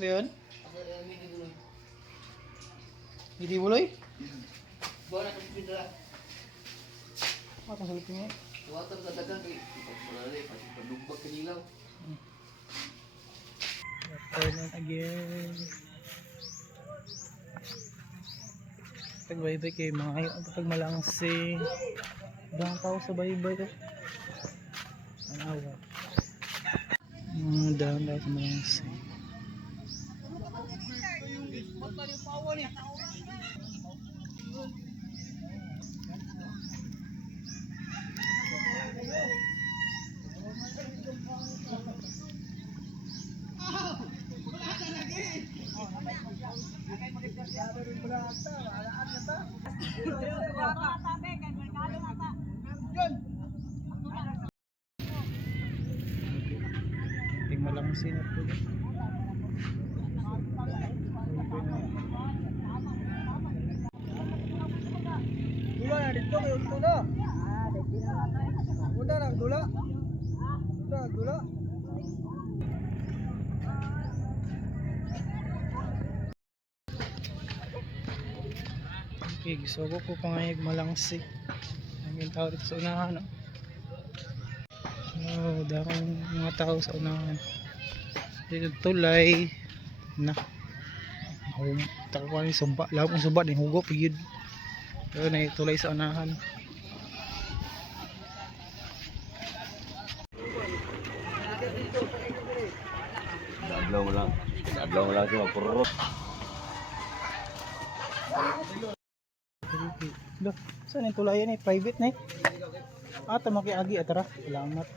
Ano yun? Hindi buloy? Apa salupin niya? Turn on again. Pag-baybay kayo mga kayo. Pag malangsing. Dahang tao sa baybay ko. Anawa. Dahang tao sa malangsing. Ting malangsing at po. Dula na dito kayo ito na. Udah lang dula. Udah dula. Okay, so ko pangayag malangsing. Ang tao dito sa unahan, no? Oh, dakong mga tao sa unahan. Dito tulay na. Takuan ni sumba, lahat ng sumba ni hugo pigid. Pero na tulay sa unahan. Adlaw mo lang siya magpurot. Loh, saan yung tulayan eh? Private na eh. Ata makiagi atara. Salamat.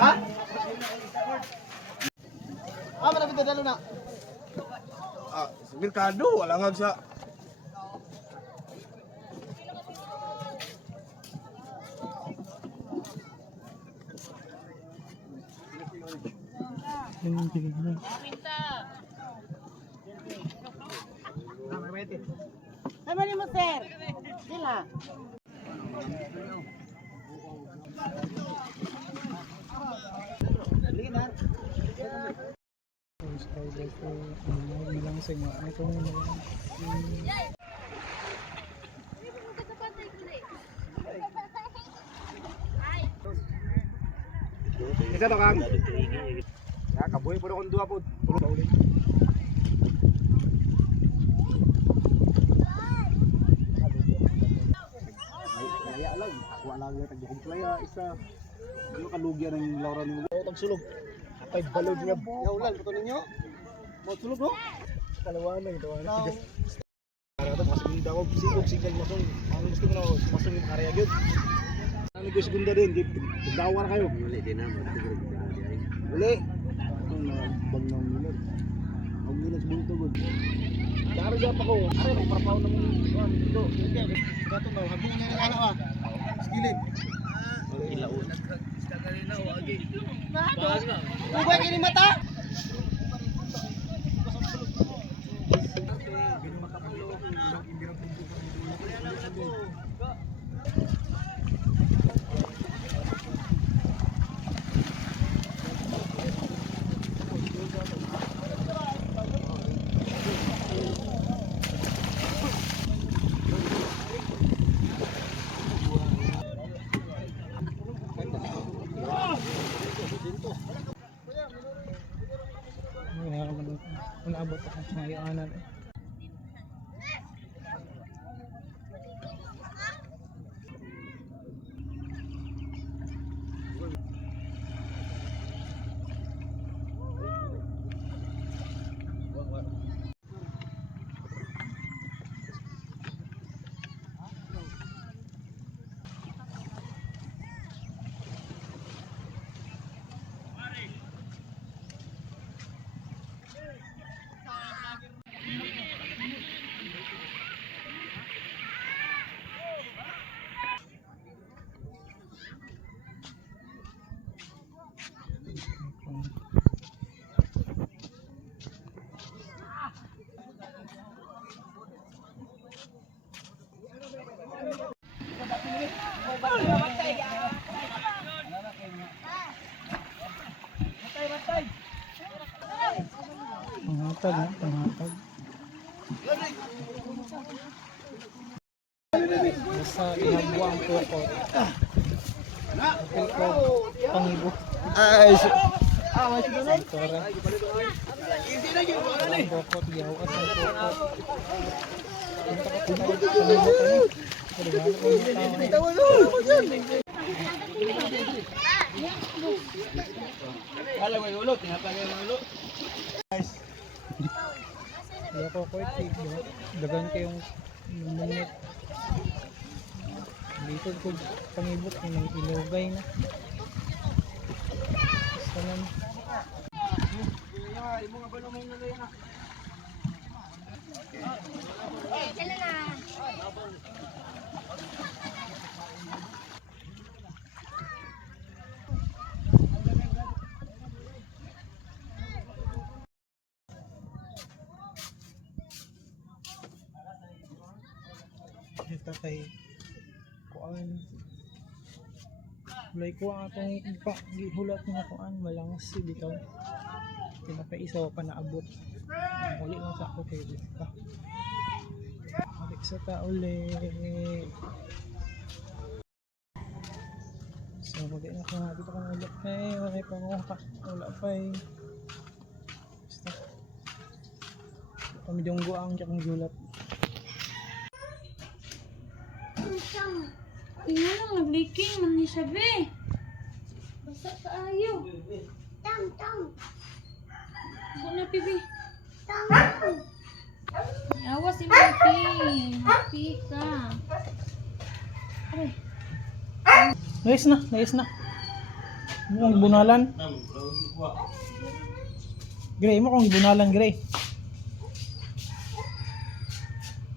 Ha? Marapit na dalo na. Sa merkado, wala nga sa... Sama ni mo, sir. Sila. Bilang sa inyo, ito muna. Isa to kang? Ya, kabuhi po na kong dua po. Tulog ka ulit. Kaya lang, ako alam nga tag-kumplaya isa. Ano kalugyan ng Laura ni mo? Tagsulog. Apay balod niya. Yaulan, ito ninyo. Mau sulog no? Kalawanan ito. Para ito, masagunda ko. Sigog masong. Ang gusto ko na masong yung karya yun. Ano ko segunda din, dawa na kayo. Uli din na, uli. Bag ng milad. Ang milad sa bunto good. Dari pa ko. Ari may parapaw ng dito. Gato na, hagong niya ng anak ah. Skilid. Ilaon. Kagalina o agi. Bago. Ugay kini mata. Naabot ako sa ngayon eh. Panghatag na, panghatag. Basta ihabwa ang poko. Apil ko, pangibo. Ay, Tora. Ang poko, tiyaw at ang poko. Ang takot na pangibo ka na. Regalo ko yung tao na. Kala mo yung ulo, tinatangay mo yung ulo. Kaya ko ko dagan kayong minute. Dito ko pangibot ng ilugay na. Basta lang. Ito kay kuan. Mulay ko ang atong ipa gihulat nga kuan malangas si bitaw. Pinakaisa pa naabot. Uli lang sa ako kay pa. Balik sa ta uli. So magay na ko nga dito kung ulit na wala pa mo pa. Wala pa Basta. Pamidunggo ang jakong gulat. Iya lang, nag-leaking man ni sabi. Basta kaayo. Tang. Bukan na pibi. Tang. Awas si Mapi. Happy ka. Aray. Nais na. Mo kong bunalan. Gray mo kong bunalan, Gray.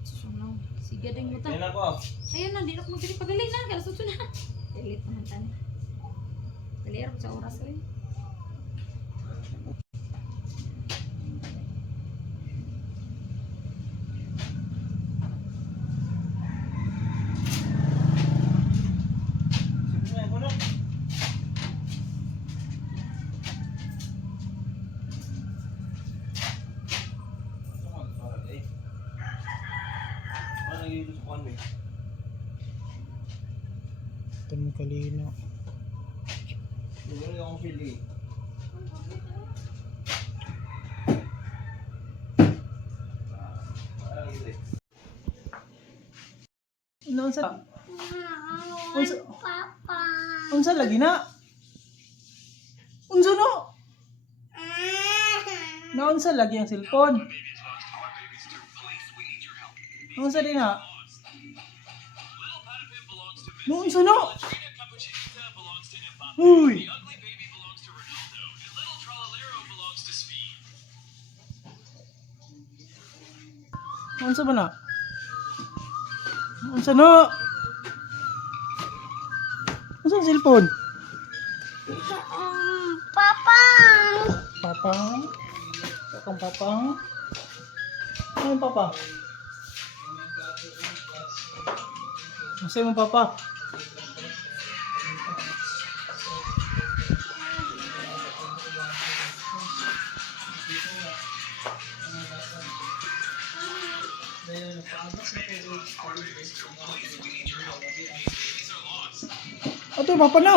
Suno. Sige din mo ta. Yan ako. Ayun na, di na ko magdali pagali na. Kaya suto na. Dalit naman tani. Dalir sa oras ko eh. Ito mo kalino. Unsa? Unsa lagi na? Unsa no? Naunsa lagi ang cellphone? Unsa din na? Naunsa no? Uy! Unsa ba na? Unsa no? Unsa ang cellphone? Papang? Kakang papang? Ano papa? Masaya mo papa? Ito yung papa na!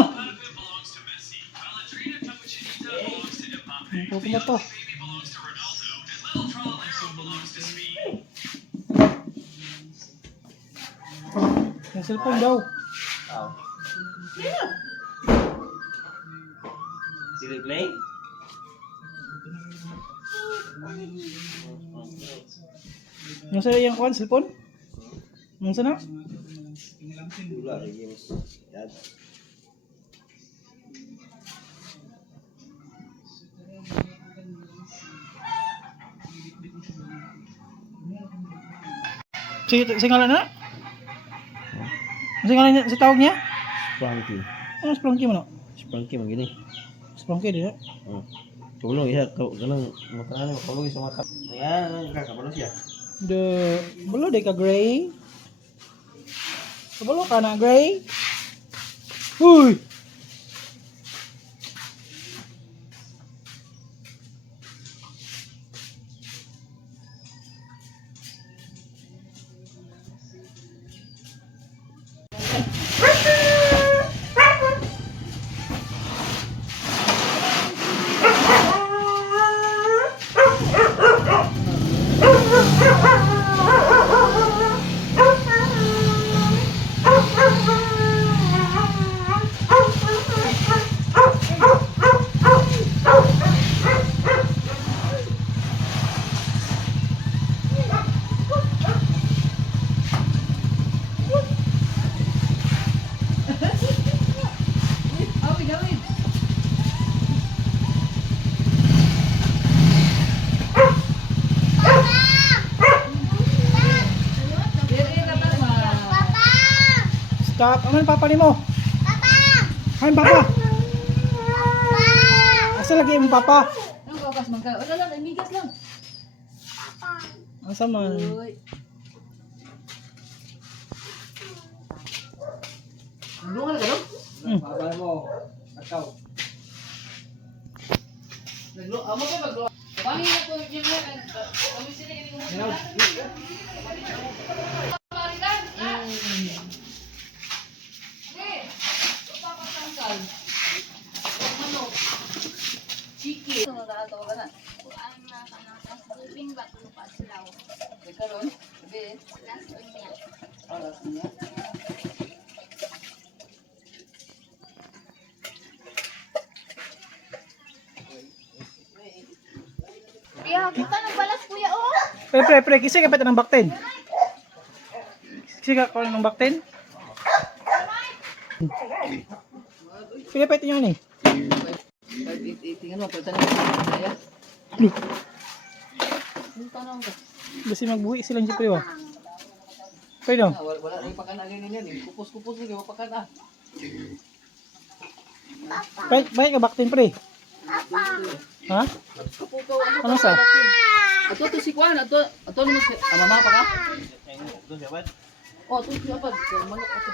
Ang papa na to. Yung cellphone daw. Sige, play. Yung sa yung kuwan, cellphone? Yung sa na? Wala, games. Yan. Si ngalan na? Si ngalan niya, si tawag niya? Sprunky. Ano Sprunky mo no? Sprunky, magini. Sprunky din. Tulong, iya. Ganun, makaano, tulong sa mata. Ayan, kakabalo siya. Balo day ka Gray. Balo ka na Gray. Uy. Kap, aman papa nimo? Papa. Aman papa. Asa lagi imong papa? Ano ka kas magka? Wala lang, amigas lang. Asa man? Uy. Lungal ka dong? Babay mo. Nakaw. Amo ko maglo. Pangin na ko yung kami sila yung mga. Parikan. Eh. Papatangkal. Manok. Chicken. Ano na ato ba na? Kuan na kanang Thanksgiving ba kung paslaw. Karon, be. Last one niya. Alas niya. Kuya, kita nang balas kuya oh. Pre, kisi ka pati ng bakten. Kisi ka ko ng bakten. Pila pati nyo ni? Tingnan mo, pwede na saya. Yung tanong ka. Basi magbuhi silang si pre wa. Pwede no? Wala rin pakanagin ninyo. Kupos-kupos rin yung pakana. Baik ka bakten pre. Ha? Kapukaw, ano Ano sa? Ato to si Kwan, ato naman si mama pa ka? Doon siya, ba't? Oh, ato si Apad, manok ato.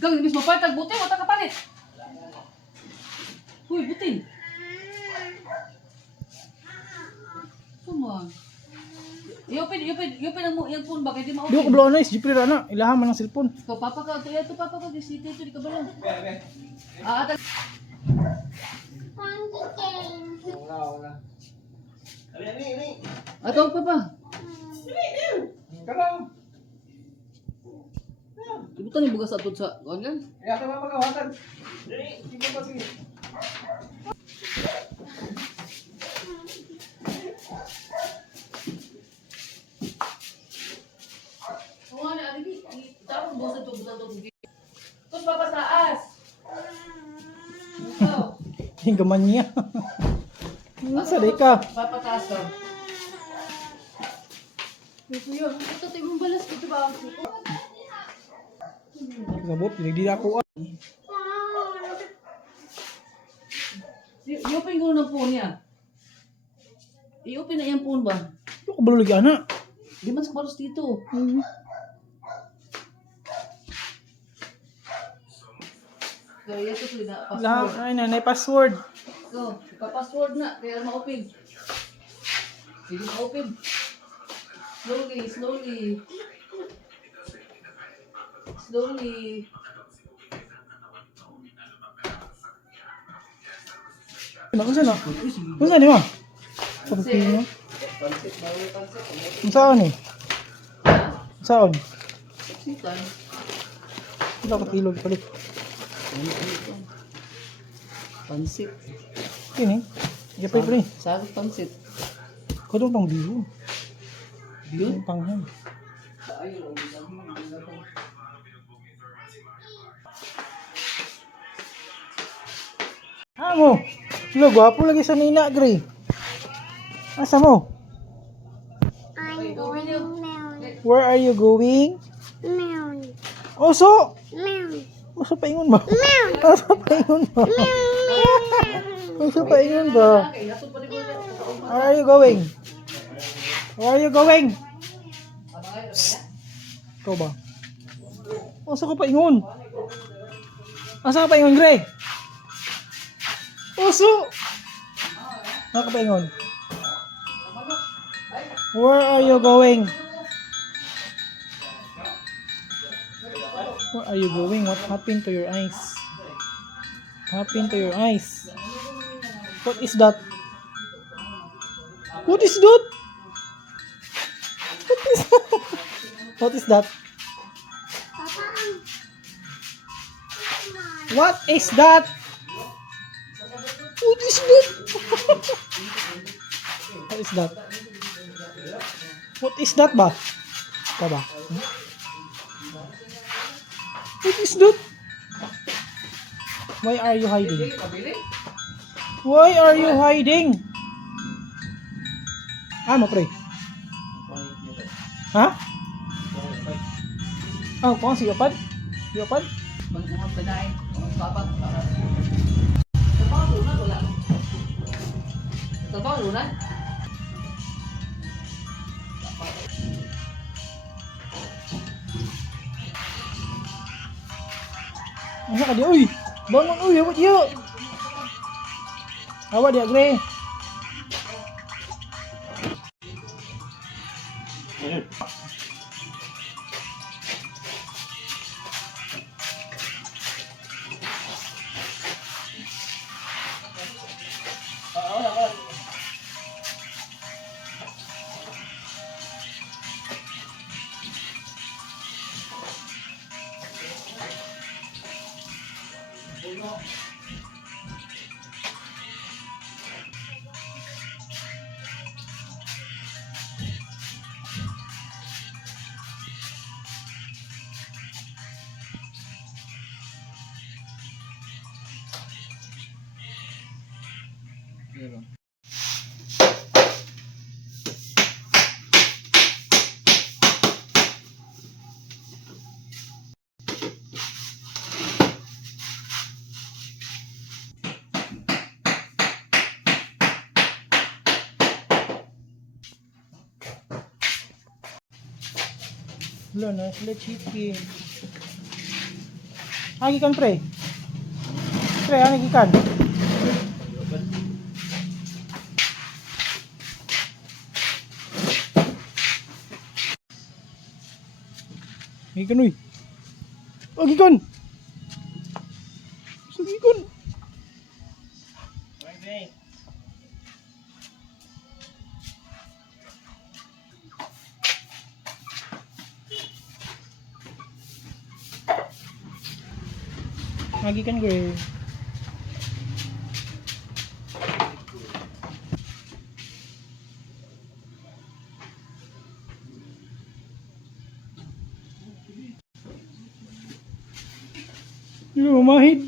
Gang, ibig mo pa tagbuti mo ta kapalit. Uy, butin. Come on. Yopin ang mo, yung phone ba? Kaya di Di ko ma-open. blow na is Jipre na. Ilahan man ng cellphone. Ito, papa ka. Ito, papa ka. Dito, di ka ba lang? Ah, ata. Ato, papa. Ibutan yung bugas atod sa... Wag yan? Kaya ka magawatan. Sige pa sige. Oo nga na, Aribi. Itawag mo sa tubutan to. Tapos papa sa taas. Ito. Yung gaman niya. Nasa di ka. Papa taas ka. Ito yun. Ito, tayo mong balas. Ito ba ang suko? Sabot, hindi ako. I-open ko ng phone niya. I-open na yung phone ba? Di ko blow lagi ana. Di man sa balos dito. Kaya ito ko na Lahat, password. ay na, password. So, ipa-password na. Kaya ma-open. Sige ma-open. Slowly, slowly. Slowly. Unsa na? Unsa ni mo? Pagpili mo. Unsaon ni? Unsaon? Sitan. Wala ka tilog palit. Pansit. Kini. Gapay pre. Sagot pansit. Kodong pang biho. Yun? Panghan. Amo. Lo gwapo lagi sa nina, Gray. Asa mo? I'm going meow. Where are you going? Meow. Oso! Meow. Oso paingon ba? Oso paingon ba? Oso paingon ba? Where are you going? Where are you going? Ikaw ba? Oso ka paingon. Asa ka paingon, Gray? Oso! Asa ka paingon? Where are you going? Where are you going? What happened to your eyes? What happened to your eyes? What is that? What is that? What is that? What is that? What is that? What is that? What is that ba? Ito ba? What is that? Why are you hiding? Why are you hiding? Ano, pre? Ha? Oh, kung si Yopad? Yopad? Ano ka di? Uy! Bangun, uy! Awat dia! Awat dia, Gre! Wala na sila chicken. Agi kan pre. Pre, agi kan. Agi kan uy. Agi kan. Agi kan. Agi kan Gre. Yung mamahid.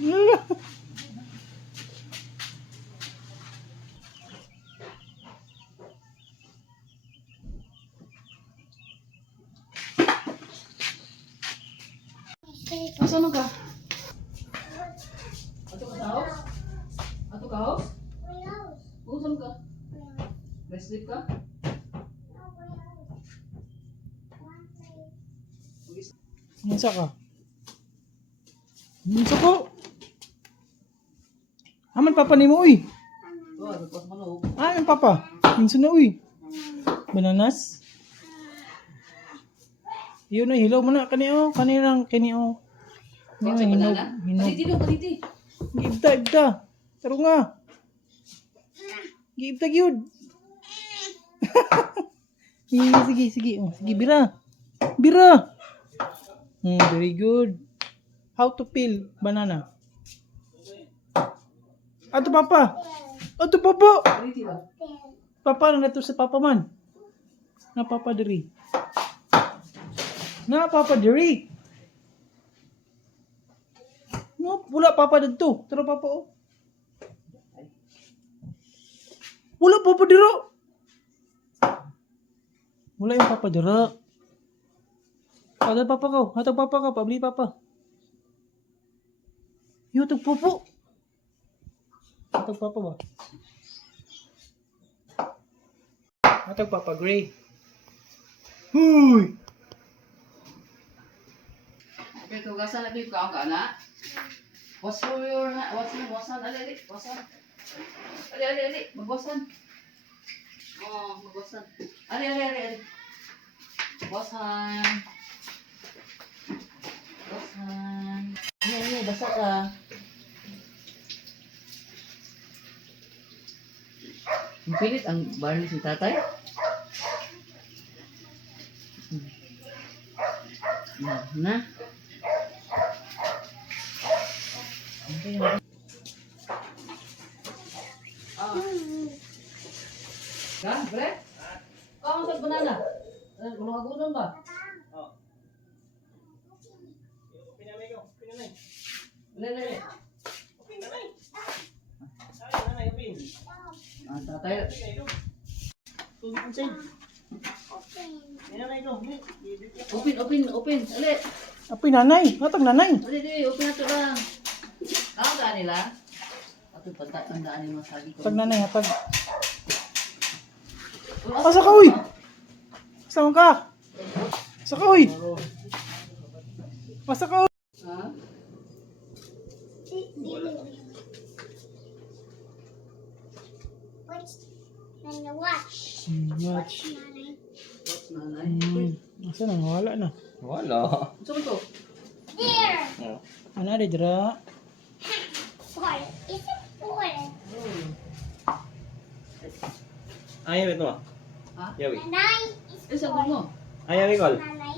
Asan ka? Ato ka sa house? Ato ka house? Saan ka? Sleep ka? Minsa ka. Minsa ko. Aman papa ni mo uy. Aman papa. Minsa na uy. Bananas. Yun na hilaw mo na kaniyo. Kanirang kaniyo. Sa banana? Paliti no, paliti. Ibda. Taro nga. Ibda gyud. Sige. Oh, sige, bira. Bira. Very good. How to peel banana? Ato papa. Ato papa. Paliti ba? Papa na to sa papa man. Na papa diri. Na papa diri. No, wala papa dito. Tara papa oh. Wala papa dira. Wala yung papa dira. Hatag papa ko. Hatag papa ko. Pabili papa. Hatag papa. Hatag papa ba? Hatag papa Gray. Huy! Okay, tugasan na kayo ka na. Wash your hand. Wasan. Ali. Wasan. Ali. Magwasan. Oh, magwasan. Ali. Wasan. Ini, basa ka. Pilit ang barley si tatay. Na. Okay. Kan, bre? Kau masak banana? Gulung-gulung ba? Pinamay ko. Open. Ali. Apoy nanay. Hatag nanay. Ali, open na ito lang. Ako ka nila? Ato pagtatandaan yung masabi ko. Hatag nanay. Hatag. Asa ka, uy? Saan ka? Asa ka, uy? Asa ka, uy? Ha? Watch. Watch. What's nanay? Asa na? Wala na. Wala. Saan to? There. Ano rin, dira? Boy. It's a boy. Ayaw ito ah. Ha? Yawi. Nanay is Eh, sabi mo. Ayaw ikaw. nanay.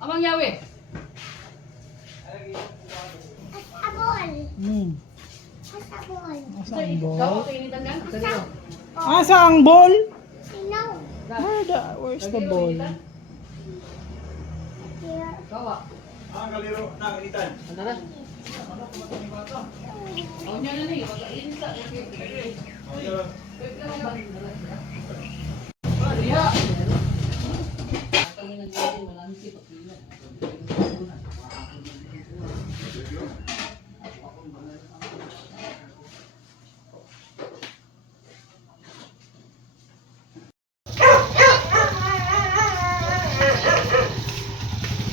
Amang yawi. A ball. Asa A ball. ang ball? Ikaw, kainitan ka? Sarilo. Asa ang ball? I know. Where's the ball? Here. Kawa. Ano na? Oh, niya na niya. Pagkainin ka. Maria! Kami nag-iin, malamig si Pagkina.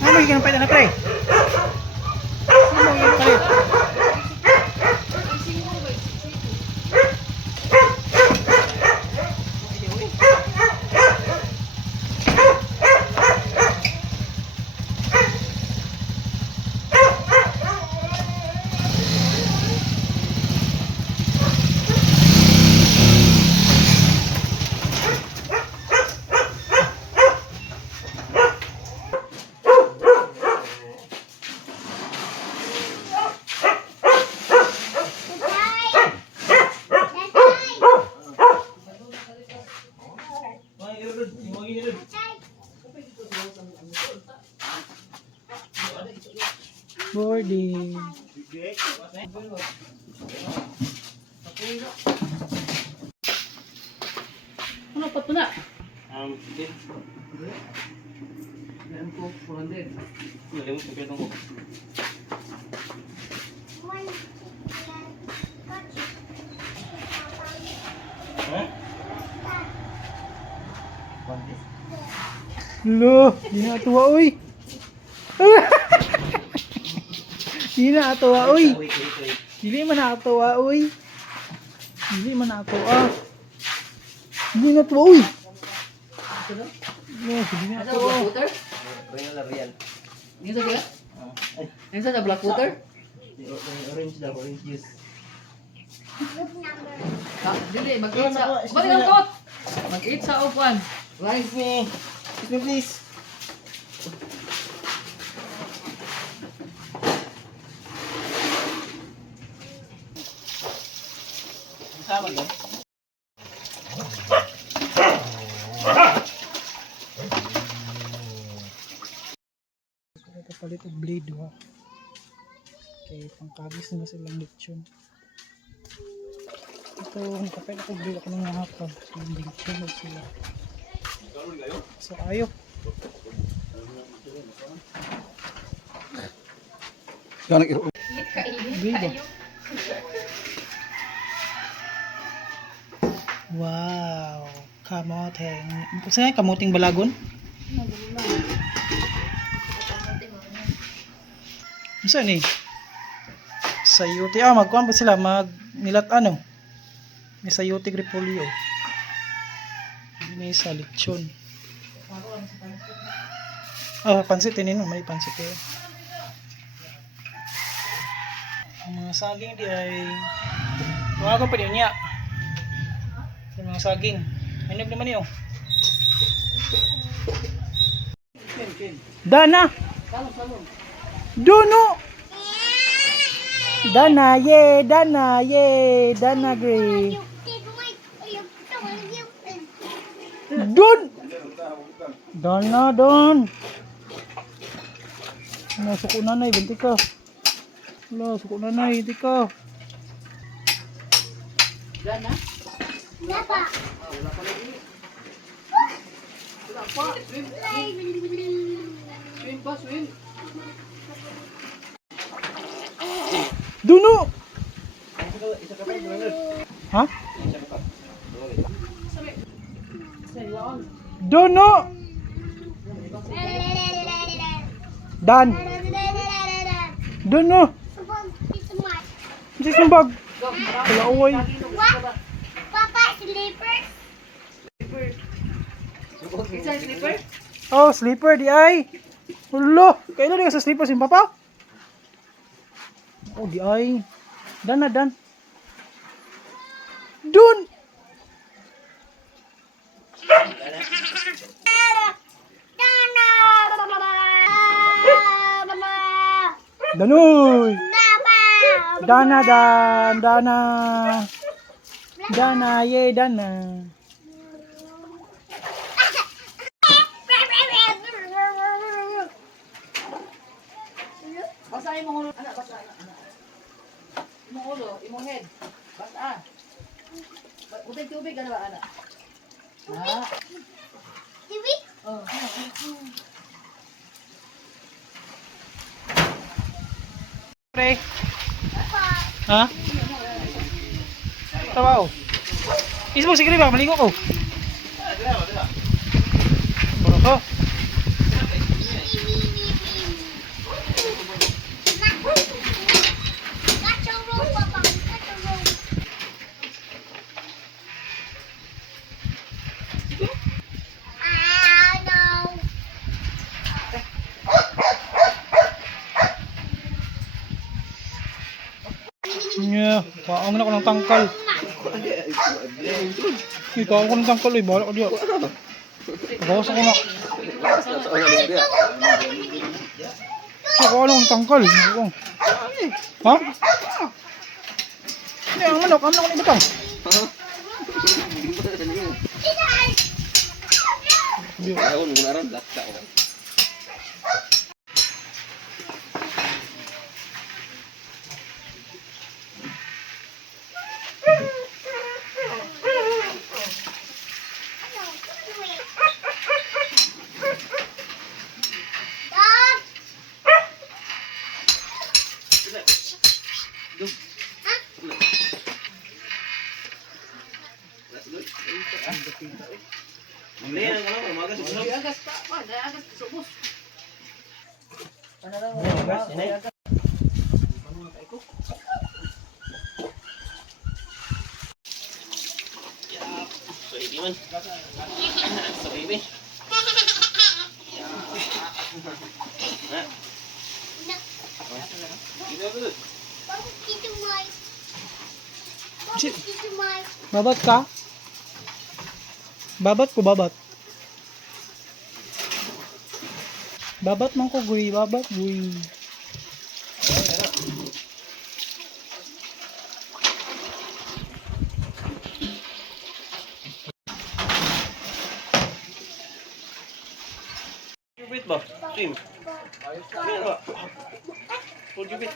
Ano yung kinapait na pre? Ano yung kinapait? Boarding. Ano pa ito na? Din. Meron ko, 400. Malimut ko pinong ko. Ha? Lo, di na atuwa uy. Di na atuwa uy. Dili man na atuwa uy. Dili man na atuwa. Dili na atuwa uy. Lo, dili na Ano, atuwa. black water? Real na real. Yung sa kaya? Yung sa black water? Orange daw, orange juice. Dili, mag-eat sa... Balik ang kot! Mag-eat sa upuan. Excuse me. Excuse me please. Sama ba? Ito palit og blade ha. Okay, pangkagis na silang lechon. Ito, nakapit ako blade ako ng hapon. So, hindi lechon na sila. So, ayo. Blade ah. Wow, kamoteng. Saan kamuting balagon? Saan eh? Sayuti. Ah, magkuhan pa sila. Nilat ano? May sayuti repolyo. May sa lechon. Ah, pansit din no. May pansit eh. Ang mga saging di ay tuwagan pa din niya. Yung mga saging. Anyog naman yun. Dana! Dono! Dana, ye! Dana, ye! Dana, gray. Don! Dana, don! Nasa ko nanay, banti ka. Wala, suko na na, hindi ka. Diyan na. Swim pa, swim. Duno! Ha? Duno! Dan! Duno! Hindi sumbag. Wala uway. Papa, slippers. Isa slipper? Oh, sleeper di ay. Hulo! Kailan di ka sa sleeper sin papa? Oh, di ay. Dan na, dan. Dun! Danoy! Dana, dan, dana. Dana, ye, dana. Basahin mo ulo. Anak, basahin. Anak. Imong ulo, imong head. Basa. Utay tubig ka na ba, anak? Ha? Tiwi? Oh. Pre. Ha? Tawa oh. Isbog sige ba maligo ko. Bro ko. Got your rope, Papa. Got your rope. Ah, no. Nya, kaong na ko ng tangkal. Kaong ko ng tangkal eh, bala ko diya. Bawas ako na. Kaong ng tangkal. Ha? Hindi, ang manok, ang manok ni Batang. Ako nung naran lakta ko. Hindi yan ano, umaga sa May agas pa. May agas sa subos. Ano lang? May agas. Sorry man. Sorry be. Babat ka? Babat ko, babat. Babat man ko, guy. Babat, guy. Jubit ba? Swim. Ano ba? Full jubit.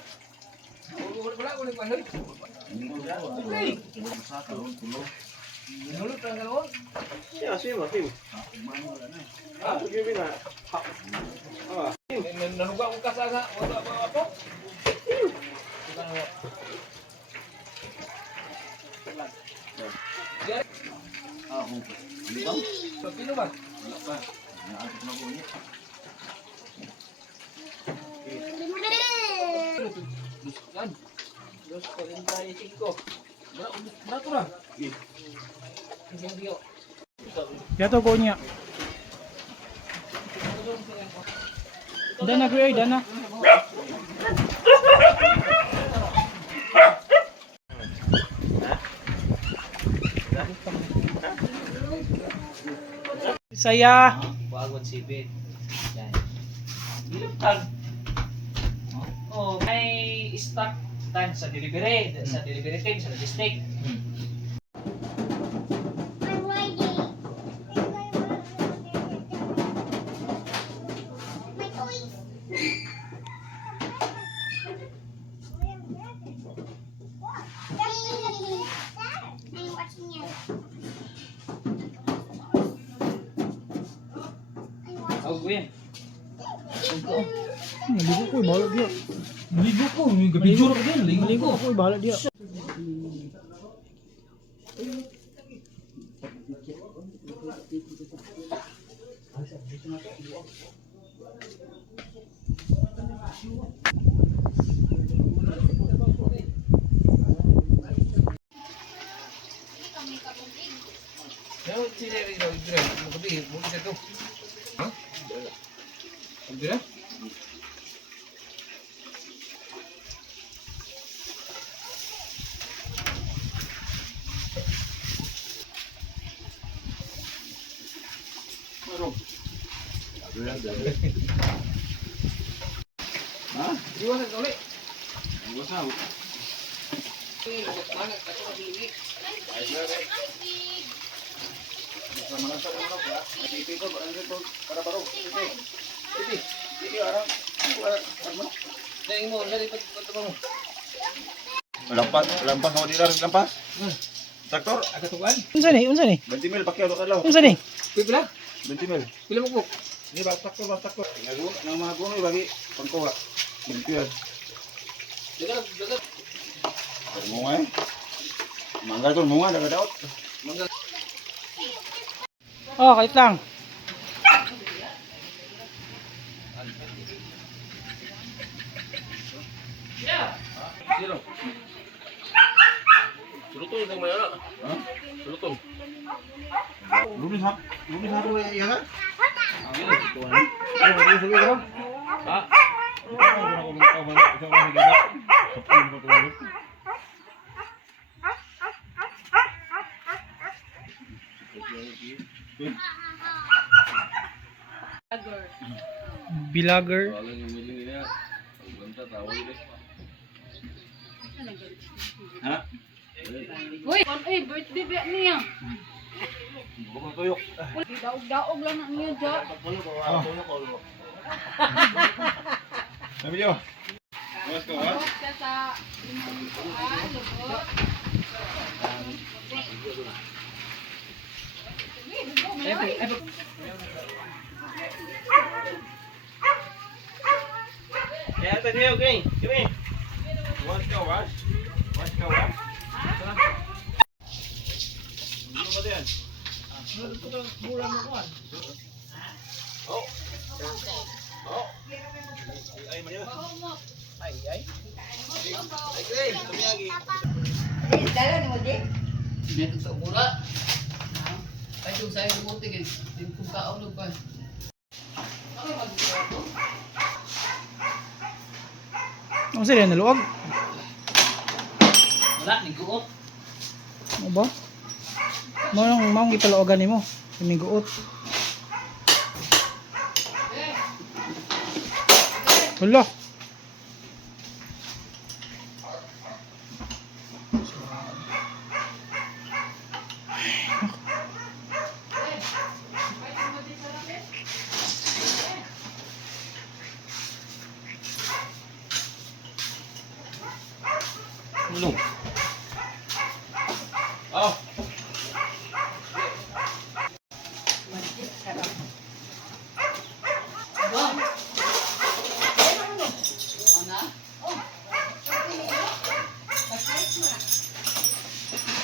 Siya, swim ba? Swim. Full jubit na. Nanuga ko kasana. Wala ba ako? Sa pino ba? Yan. 2.45. Berato na. Yato ko niya. Dana, guy. Dana. Saya. Bagon sipit. Yan. Ilutag. Oh, may stock time sa delivery team, sa logistic. I'm riding. My toys. Ligo yan. Ligo ko, bahala dia. Ligo ko, may gabidyo rin yan. Ligo ko, bahala dia. Pero sila rin daw, Idra. Magabi, bukas ito. Ha? Idra? Ha? Iwasan ka ulit. Bukas na. Sa mga sa ulo ka, natipi ko, ano ito, para baro. Sige, arang. Dahil mo, dali pagkatuwa mo. Lampas mo dira, lampas. Traktor, Agatuan? Unsa ni? 20 mil, pakyaw ka lang. Unsa ni? Pila? 20 mil. Pila mo po? Ini traktor. Nang mga gunoy, bagi, pangkuha. 20 yan. Dagat. Munga eh. Mangga to, munga, dagat-daot. Oh, kait lang. Zero. Sulutong kung may anak. Ha? Sulutong. Lumis ha? Lumis ha po iya ka? Ha? Bilager. Walang yung miling niya. Ang ganda, tawag niya. Ha? Uy, birthday ba niya? Bukong tuyok. Daog-daog lang na niya dyan. Sabi niyo. Mas ko ha? Sa sa lubot. Kaya ito niyo, okay? Kami. Wash ka, wash. Wash ka, wash. Ano ba yan? Oh. Oh. Ay, maya. Ay, Grace, tumiyagi. Dala ni mo, Di? Dito sa mura. Ay, yung sa'yo lumuti, dito kaon pa. Unsa ni naluwag? Wala, niguot. Ano ba? Maong gipaluogan nimo. Miguot. Wala. Tulong. Oh.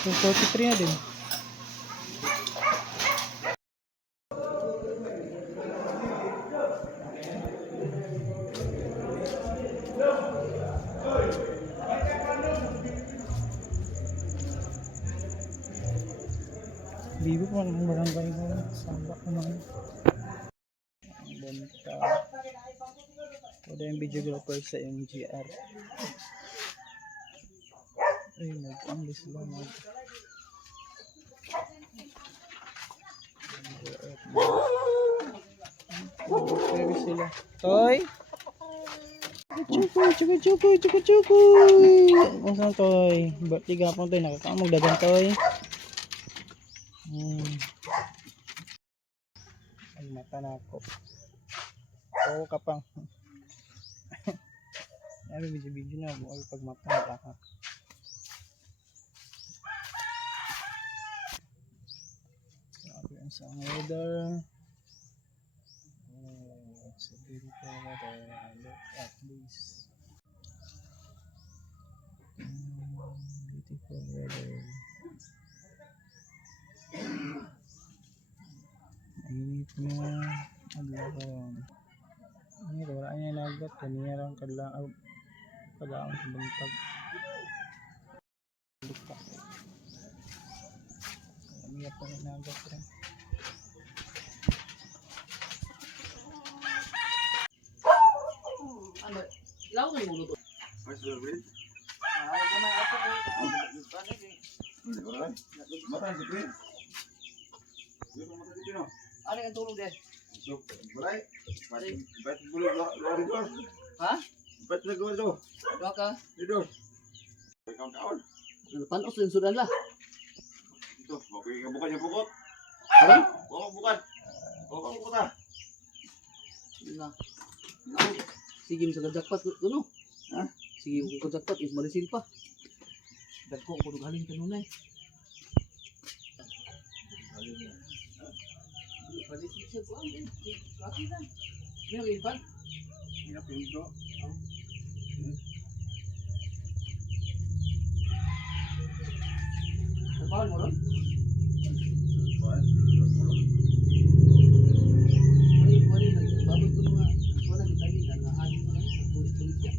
So, 43 na din. Bibo pa ng barangay ko. Samba ko naman. Ang benta. Wala yung videographer sa MGR. Ay, nag-English lang. Pwede sila. Toy! Chukuy! Kung saan toy? Birthday gapon toy. Nakakamog dagan toy. Ay, mata na ako. Oo ka pang. Ay, video na. Ay, pag mata na ako. Sabi ang weather. So, dito na tayo. Look at this. Beautiful weather. Init na aglawan. Ini wala niya lagat kaniyang kadlaang sa bantag. Lupa. Kami pa rin nagat rin. Ano? Ilaw na yung luto. Ano yung tulog din? Ha? Doa ka? Panos yung sudan lah. Na. Sige mo sa jackpot kuno. Ha? Sige mo sa jackpot is marisil pa. Dagko ko galing kanunay. Palisin siya ko ang laki na. Meron iban. Trabaho mo ron? Wali nagbabot ko mga wala gitaling ang hangin ko lang sa tulit-tulit siya.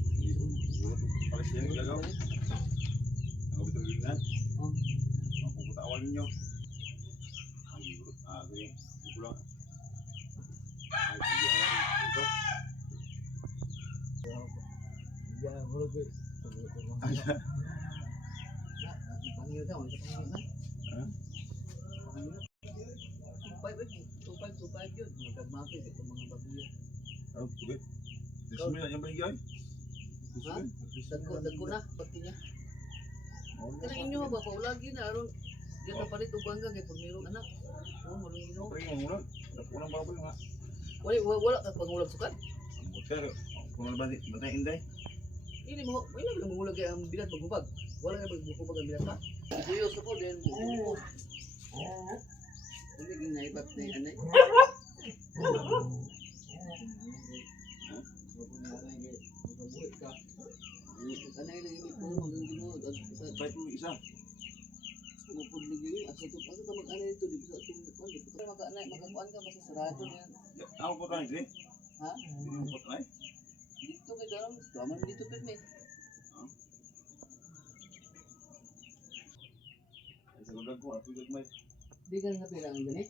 Pangil daw, sa pangil na. Tupay yun. Nagkagmapit ito mga baguyo. Dagko na, pati niya. Kaya inyo ba, paulagi na, aron, yan na palit o bangga, kaya pag mayroong anak. Oo, marunong ino. Wala ka pangulag sukan? Ini mo, wala ka mangulag kaya ang bilat magbubag. Wala ka magbubag ang bilat pa. Iduyos ako, then buo. Hindi kong naibat na yan eh. Kanay na yung ito, hanggang gino, pupod na gini, asa ka mag-anay ito, di ba sa ating ito, di ba makakuan ka, basta sarado na yan. Ha? Dito kay Darang, daman dito pet me. Di ka nga pila ang ganit?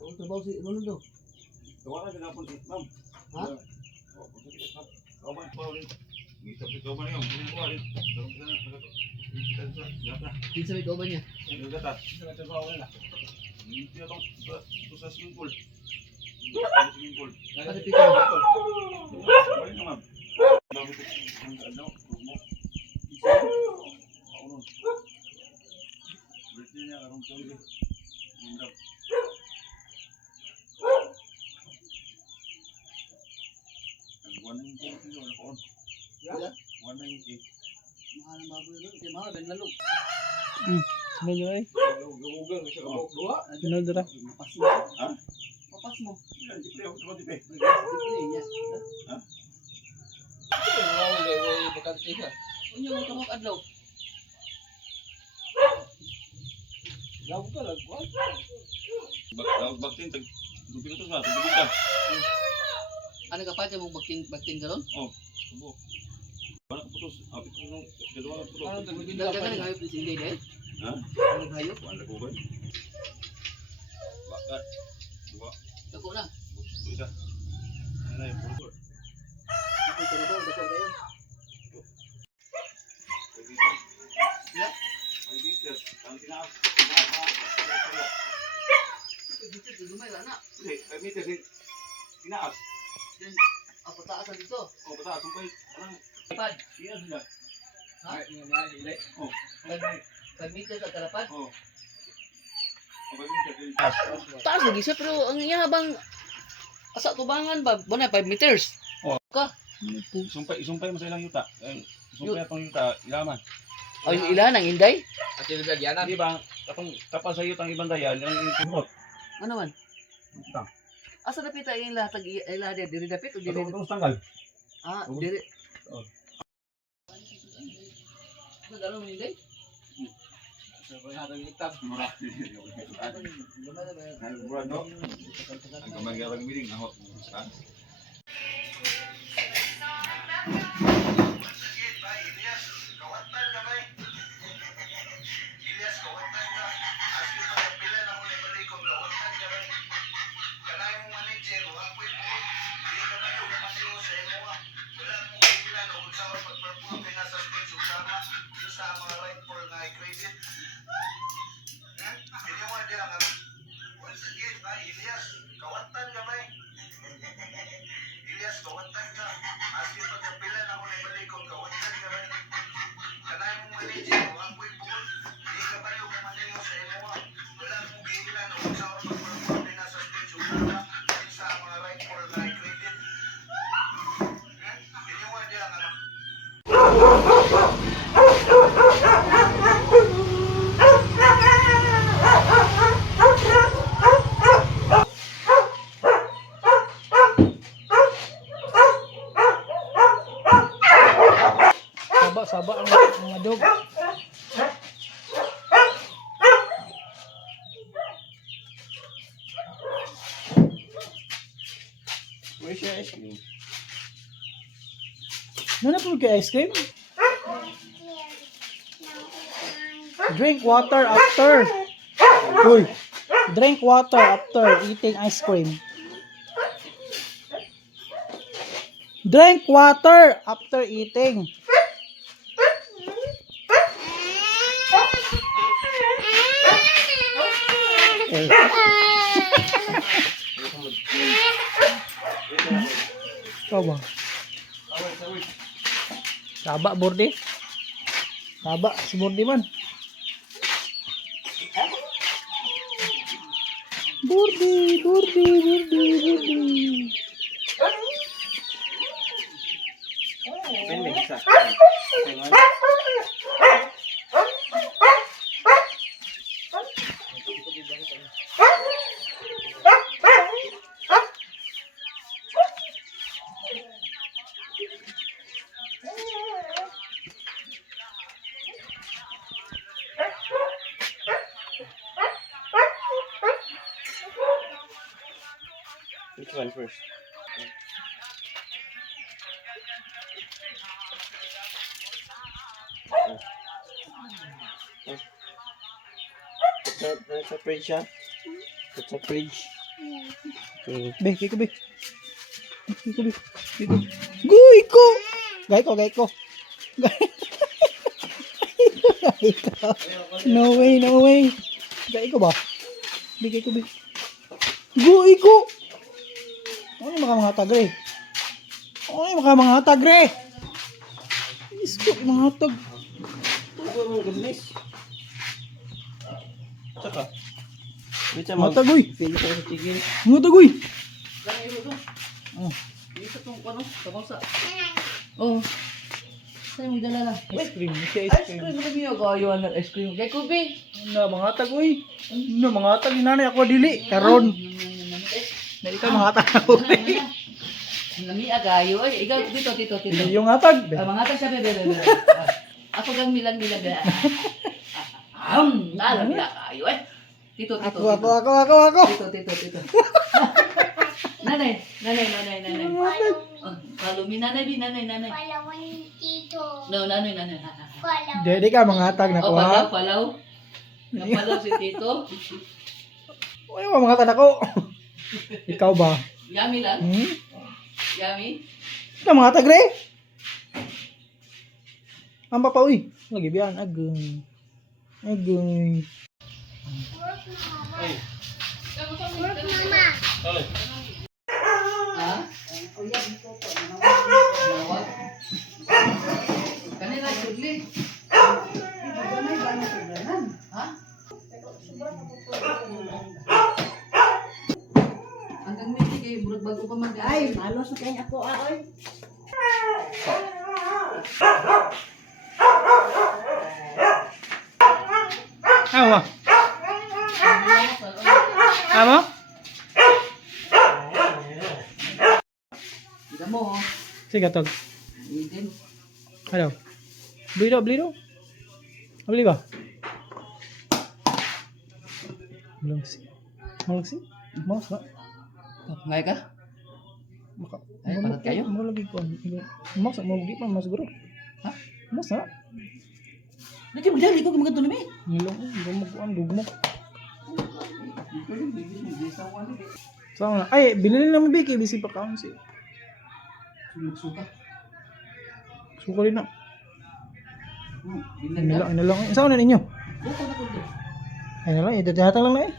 Oo, trabaho si Rolando. Ha? Kinsa may kauban niya? Ano pito mo? Wala? Mahal ang baboy doon. Kaya mahal, ben lalong. Sunod na eh. Sunod na. Papas mo. Dipli niya. Unyo ang kamok adlaw. Ano ka pa mo bagting karon? Dagan nga hayop si Inday dai. Ano hayop? Dako na. Ito trabaho dako kayo. Ya. Dito lumay na. Apa taas dito? Pad. Ha? Pag-meter sa karapad? Taas lagi siya pero ang iya habang asa tubangan ba? Bana 5 meters. Isumpay mo sa ilang yuta. Isumpay atong yuta, ilaman. O yung ilan ang inday? At yung lagyanan. Di ba? Kapag sa iyo tang ibang dayan, yung kumot. Ano man? Asa napita yung lahat ila diri dapit o diri? Tapos tanggal. Ah, diri. Oo. Ano dalo mo inday? Saba ang mga dog. Where's your ice cream? Ano po kay ice cream? Drink water after. Uy. Drink water after eating ice cream. Drink water after eating. Ikaw ba? Saba, Bordi. Saba, si Bordi man. Bordi, Bordi, Bordi, Bordi. Pending isa. Which one first? That's a fridge, huh? That's a fridge. Okay. Be, kiko be. Kiko be. Kiko. Guy ko. Gay ko, gay ko. Gay ko. No way, no way. Gay ko ba? Be, kiko be. Guy ko. Ano yung mga tagre? Ano yung mga tagre? Isko, mga tag. Ito mo guys. Tsaka. Wait Mga tagoy. Pili ko sa chicken. Mga tagoy. Kana iro to. Oh. Isa tong ano, sa. Oh. Sa'yo mo dala lang. Ice cream. Ice Ice cream. cream kami yung kayo ang ice cream. Kay Kubi. Na mga tagoy. Na mga tag inanay ako dili karon. Na ikaw mga tag ako. Nami agayo ay ikaw dito. Dili yung hatag. Ah, mga tag sabi bebe. Ako gang milang. Nala agayo eh. Tito. Ako. Tito. Nanay. Palumi nanay. Palawan dito. No, nanay. Palawan. Dili ka mga tag na ko ha. Palaw. Napalaw si Tito. Uy, mga tag ako. Ikaw ba? Yummy lang. Yummy. Ikaw mga tag re. Amba pa uy. Lagi biyan agay. Work mama. Ha? Nawag. Kanila sudli. Ha? Hanggang miti kay burot bago pa mag Ay, malos na kayo ako, oy. Awa. Amo? Kita mo, oh. Sige, tol. Itin. Hello. Beli daw. Beli ba? Belum sih. Mau sih? Mau sih? Ngay ka? Ay, palat kayo? Mau lagi kon. Mau sa mau di pa mas guru. Ha? Mau sa? Nanti mo dyan, ikaw kumaganto na may. Ngilong, dugmok. Sama na. Ay, binili na mo Biki, bisi pa kaon si. Suka. Suko rin na. Bilang ka. Inilang. Saan na ninyo? Buka na kundi. Ay na lang, idadata lang na eh.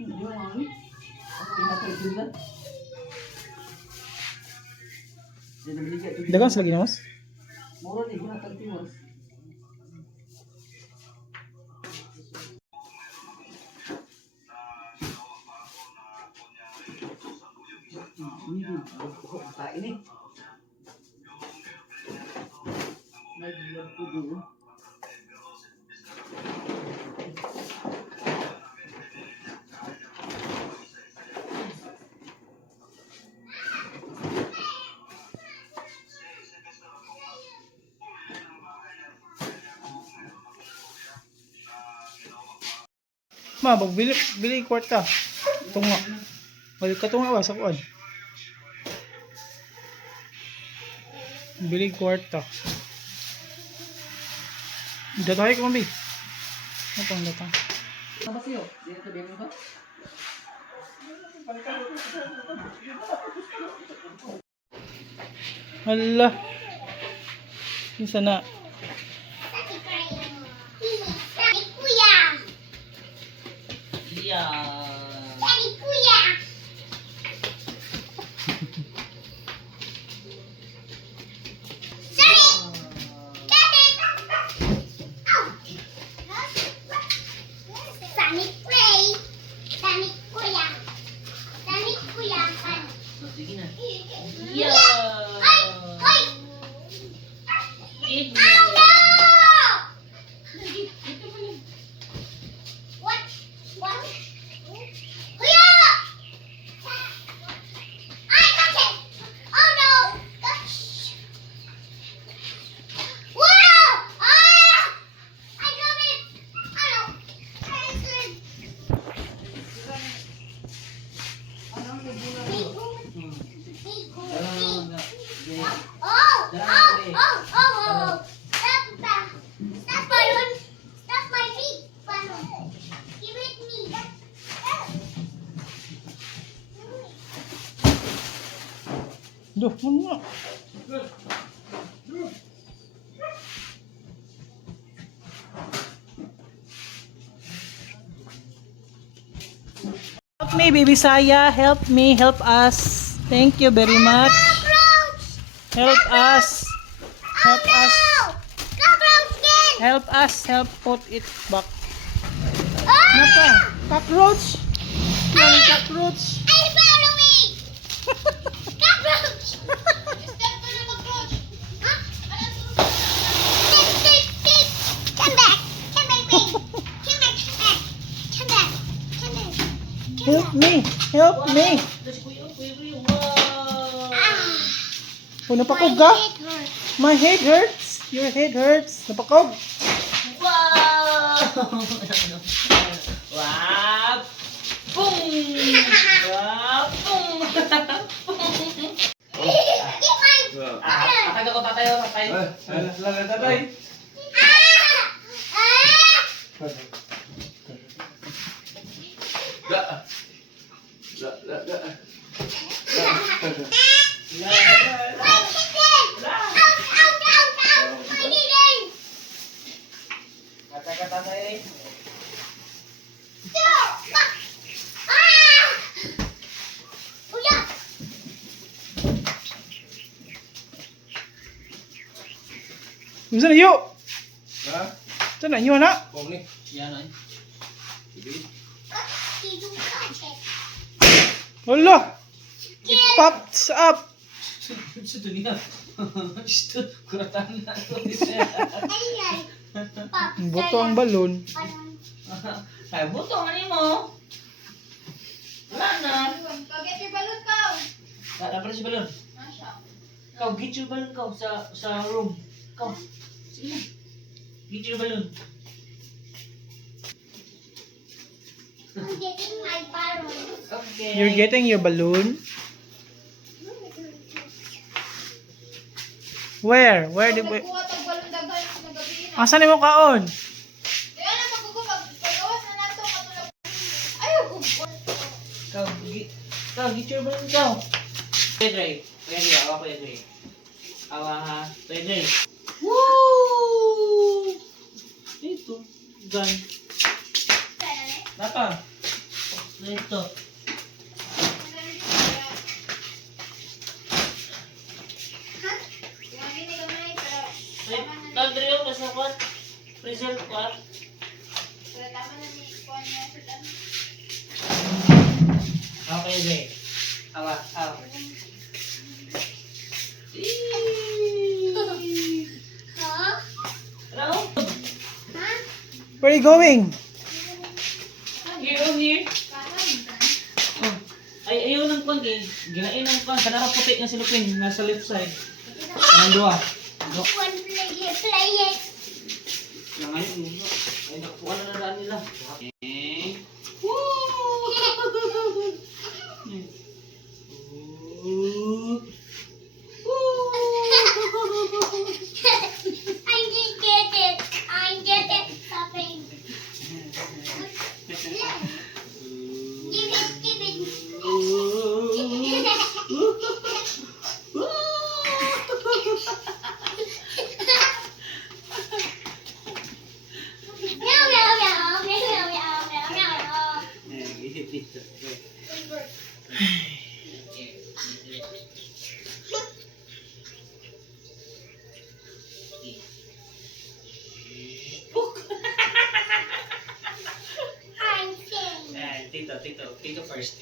Hindi mo mami. Ako pinapalitin lang. Yan ang biligay. Dagan sila ginawas. Mura ni, guna kaltiwas. Kain eh. May buwan po doon. Ma, bili kwarta. Tunga. Balik ka tunga ba sa kuan? Bili kwarta. Datay ko mambi. Datang. Apa sih yo? Dia tu dia apa? Hala. Isa na. Sige na. Duh, mana? Help me, baby Saya. Help me. Help us. Thank you very much. Help us. Help us. Help us. Help put it back. Napa? Cockroach. Yung cockroach. Help me. Help me. Oh, napakog ka? My head hurts. Your head hurts. Napakog. Wow! Boom! Wow! Boom! Tatayo ko, tatayo. Tatay. Bisa na yuk. Ha? Sana yun na. Kung ni. Yan ay. Wala. It pops up. Sa dunia. Ito, kuratan na ito. Buto ang balon. Ay, buto nga mo. Wala na. Go get your balloon, go! Wala pa rin si balon. Nasya. Kau, get your balon kau sa room. Kau. Sige na. Get your balon. I'm getting my balloon. Okay. You're getting your balloon? Where? Where did we... Nagkuha tag balloon daghan sa gabi na. Asan mo kaon? Kaya na magkukuha pagawas na nato katulad. Ayaw ko. Kau, get your balon kau. Kuya Dre, awa Kuya Dre. Awa ha. Kuya Dre. Woo! Ito. Gan. Napa? Ito. Andre yung nasa what? Present pa? Okay, Dre. Awa, awa. Hello? Where are you going? Here, oh, here. Oh. Ay, ayaw ng kwan. Ginain ng kwan. Kanara puti nga silupin. Nasa left side. Anong dua? Play it. Yang ngayon, ay nakapukan na daan nila. Okay. I didn't get it. I get it. Something. Give it. Give it. Meow meow meow meow meow meow meow meow. I'm saying. Tito first.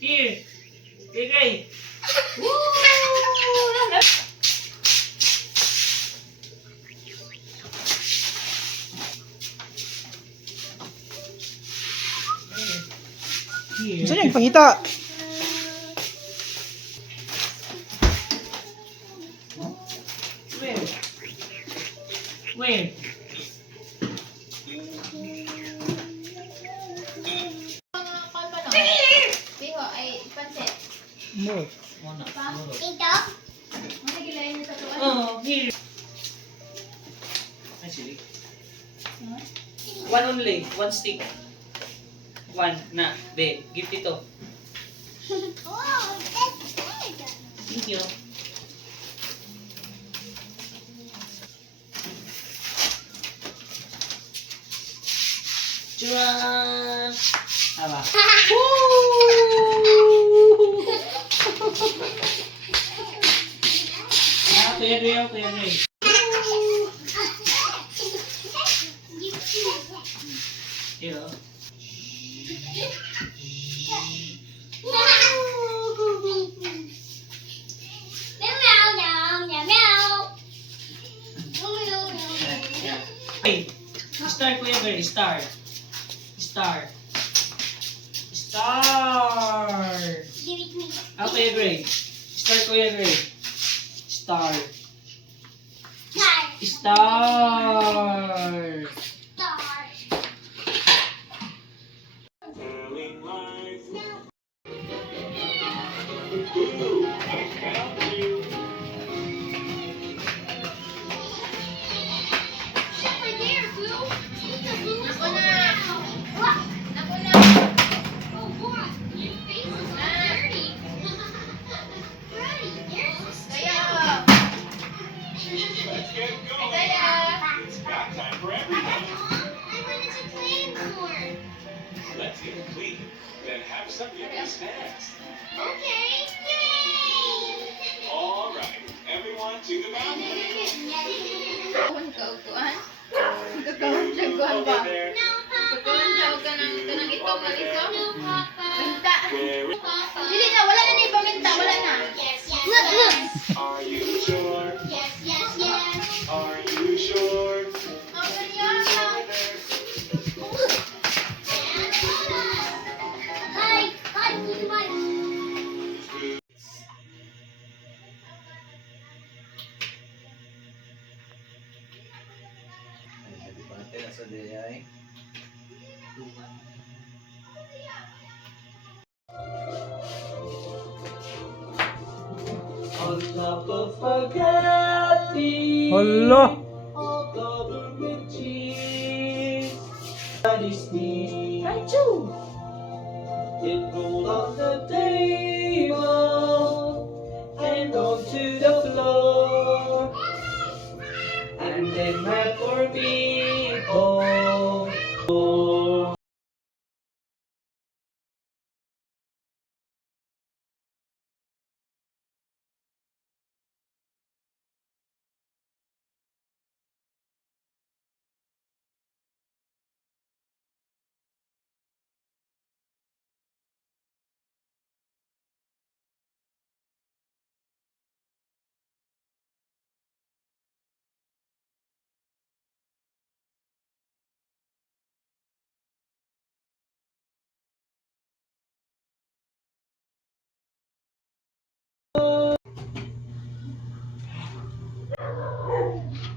Here. Here, Saan yung pangita? Where? Piho ay pansit. Mo. Muna. Ito? Ano gilayin niya sa tuwan? Oh, here. Ay, sili. One only. One stick. One. Na. Be. Give ito. Oh, that's big. Thank you. Chuan! Apa? Kuya Ray. Here. Hey, star Kuya Ray. Star. Kuya Ray. Star Kuya Ray. Star. Let's get clean, then have some yummy snacks. Okay, yay! All right, everyone to the bathroom. Kuhan ka, kuhan? Kakahan siya, kuhan ba? Over there. Kakahan siya, ka ng ito, maliso? Minta. Where Dili na, wala na na ipaminta, wala na. Yes, yes, yes. are you sure? Yes, yes, On top of spaghetti, Hala. all covered with cheese. Daddy sneeze. Achoo! It rolled off the table and onto the floor. And then my poor people.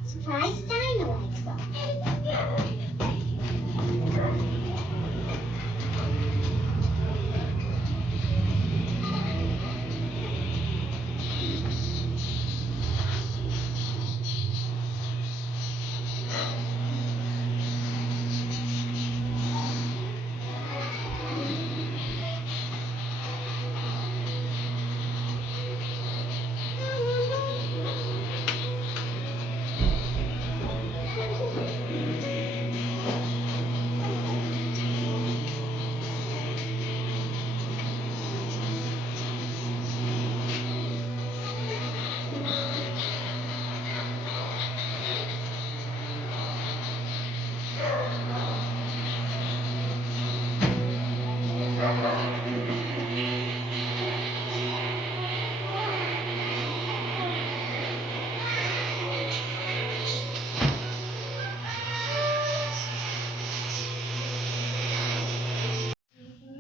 Surprise dynamite bomb.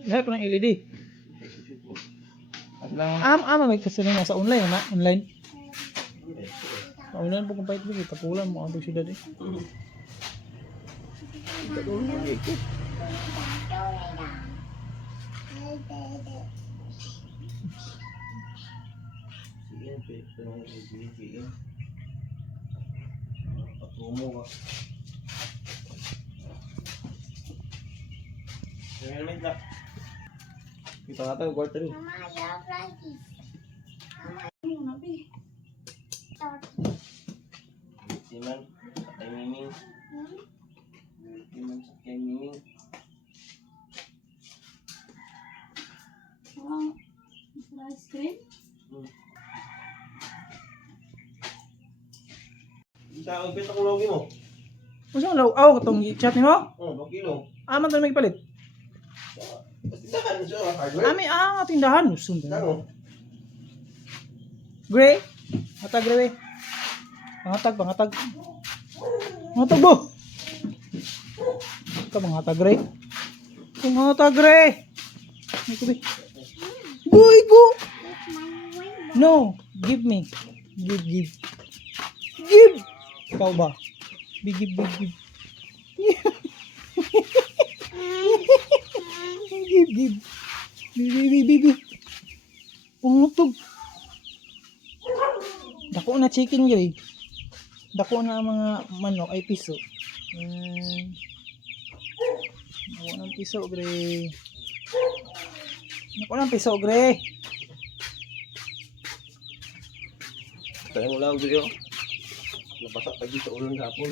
Lahat ko ng LED. May kasi na sa online na, online. Sa online po kung pahit mo, tapulan mo ang siyudad eh. Kita nga tayo, quarter rin. Mama, I love rice. Siman, kay Miming. Siman sa kay Miming. Wow. Ice cream? Isa ang pita kong logi mo. Ano siyang law? Aw, katong chat ni mo? 2 kilo. Man tayo may palit. Tindahan siya, hardware. Tindahan. Sundan. Ano? Gray. Hatag gray. Pangatag. Pangatag bo. Ito pangatag gray. Pangatag gray. May kubi. Boy, go. No, give me. Give. Ikaw ba? Give. Give. Bibi. Pungutog. Dako na chicken gray. Dako na mga manok ay piso. Dako ng piso gray. Dako ng piso gray. Tayo mo lang video. Napasak pa dito ulo ng hapon.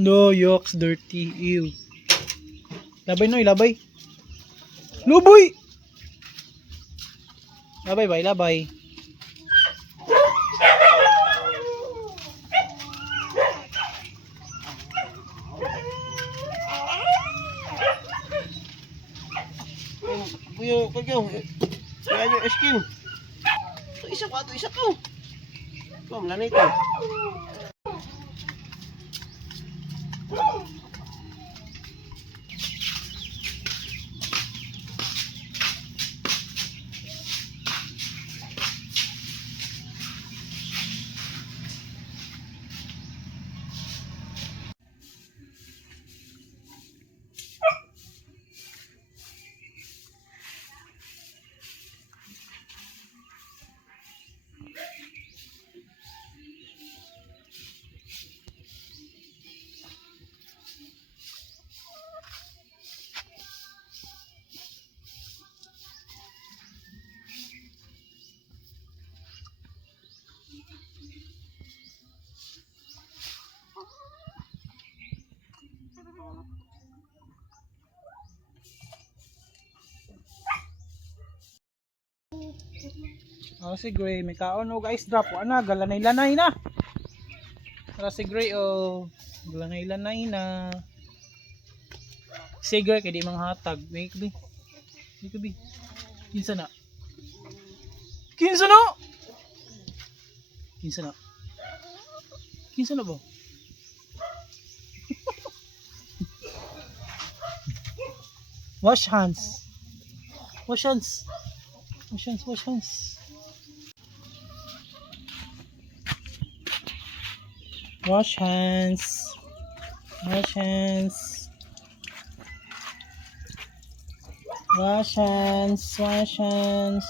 No, yucks, dirty, ew. Labay no, ilabay. Luboy! Labay ba, ilabay. Kagyo. Kaya nyo skin. So, isa ko ato, isa ko. Kom, lanay ko. Oh, si Gray, may kaon og ice drop. Ana, galanay-lanay na. Para si Gray, oh, galanay-lanay na. Si Gray, kaya di mga hatag. May kabi. May kabi. Kinsa na? Kinsa na? Kinsa na? Kinsa na ba? Wash hands. Wash hands. Wash hands, wash hands. Wash hands. Wash hands. Wash hands. Wash hands.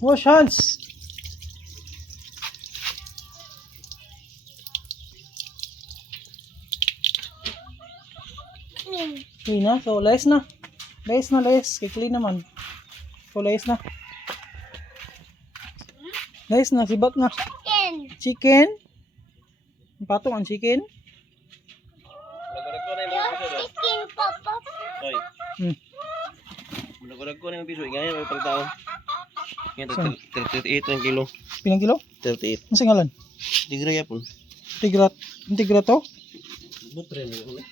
Wash hands. Uy na, so les na. Les na, les. Kikli naman. So les na. Les na, sibak na. Chicken. Patong ang chicken. Chicken papa. Nagurag ko na yung piso. Ganyan may pagtaon. Ganyan, 38 ang kilo. Pilang kilo? 38. Ang singalan? Tigra yapon. Tigra to? Butre mo.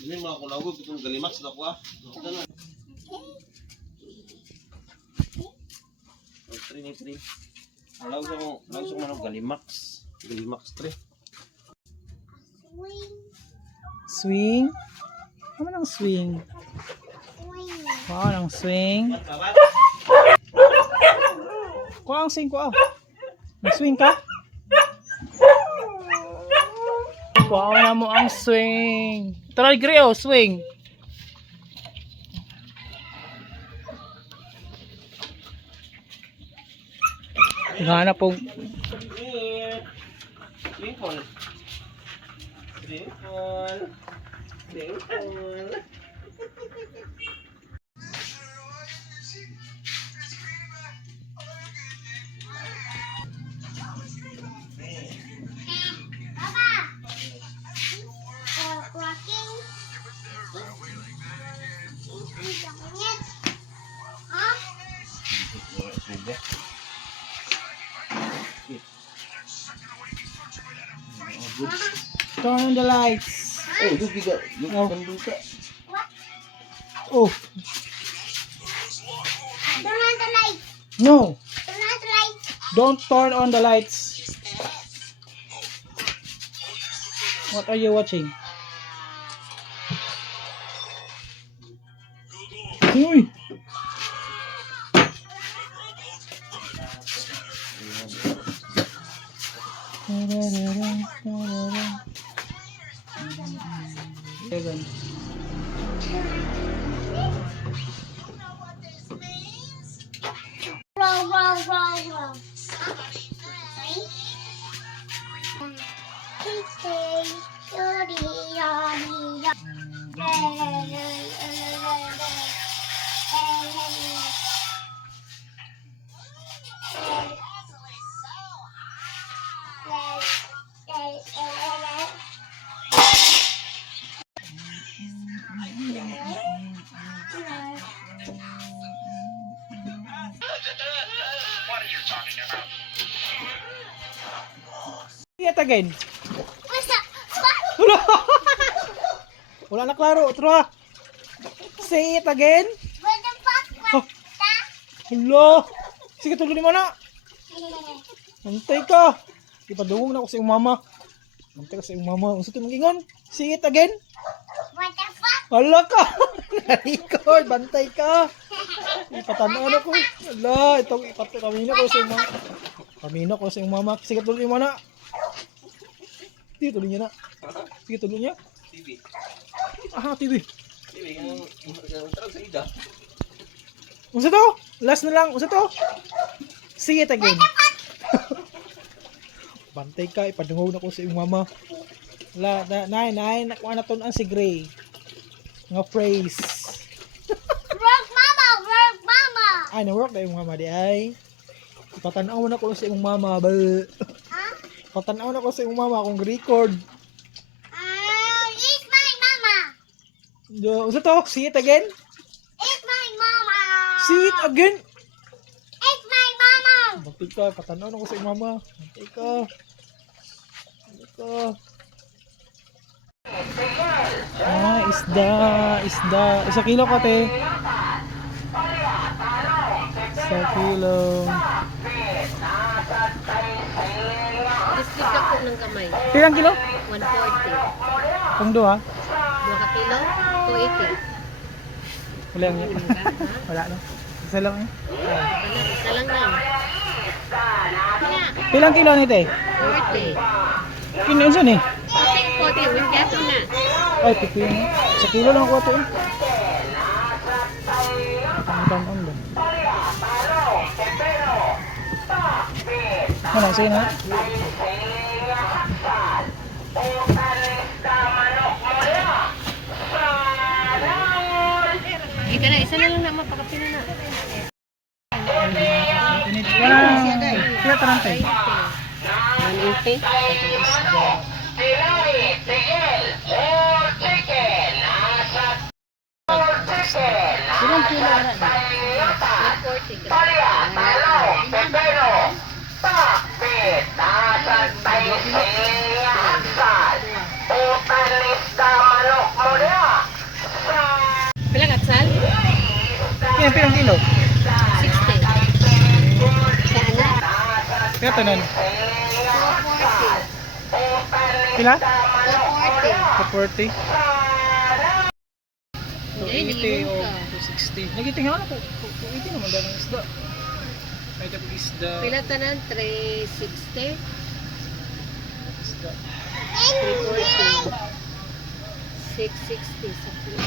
Ini mga kulawag. Itong galimax na ko ah. Three ni three. Langsung manong galimax. Galimax 3. Swing. Ano ang swing? Kuha ang swing. Kuha ang swing, kuha. Nag-swing ka? Kuha na mo ang swing. Tara, Gray, oh, swing. Gana po. Twinkle. Twinkle. Twinkle. Rocking. Turn on the lights. Oh, look you got. You can do that. Oh, Turn on the light. no. Turn on the light. Don't turn on the lights. What are you watching? Uy. Seven. Roll. Yet again. What's up? Wala. Wala na klaro. Otro ha. say it again. What the fuck? Oh. Hala. Sige, tuloy mo na. Antay ka. Ipadungong na ako sa iyong mama. Antay ka sa iyong mama. Unsa ito mag-ingon? Say it again. What the fuck? Hala ka. Record. Bantay ka. Ipatanaw na ko. Hala. Itong kamino ko sa iyong mama. Kamino ko sa iyong mama. Sige, tuloy mo na. Sige, tuloy niya na. Sige, tuloy niya. TV. Aha, TV. TV, ang tarang sa ida. Unsa to? Last na lang. Unsa to? Say it again. Bantay ka, ipadungog na ko sa iyong mama. Wala, nay, nakuha na to ang si Gray. Nga phrase. Work mama, work mama. Ay, na-work na yung mama di ay. Ipatanaw na ko sa iyong mama. Ba. Huh? Ipatanaw na ko sa iyong mama kung record. It's my mama. Unsa to? Say it again. It's my mama. See it again. It's my mama. Bantay ka, ipatanaw na ko sa iyong mama. Bantay ka. Bantay ka. Ah, isda. 1 kilo ka, te. 1 kilo. Dispute ako ng kamay. Pirang kilo? 140. Pang duha? 2 ka kilo, 280. Wala yan. Wala na. Isa lang eh. Isa lang lang. Pilang kilo ni te? 40. Kinunsa ni? 40, win ka na. Ay, pipi na. 1 kilo lang ako ito eh. Ang ba? Ano, sige na. Ika na, isa na lang na mapakapin na. Kaya tarante. 180. Ilang kilo na na? 140 Pilang atsal? Kaya pilang kilo? 60. Sana? Kaya tanan. 440. Pila? 440. 40. Hindi, 280 o ka. 260. Nagitingnan ako. 280 naman dahil ng isda. May tapos isda. Pila tanan? 360? Isda. 340. 660 sa kilo.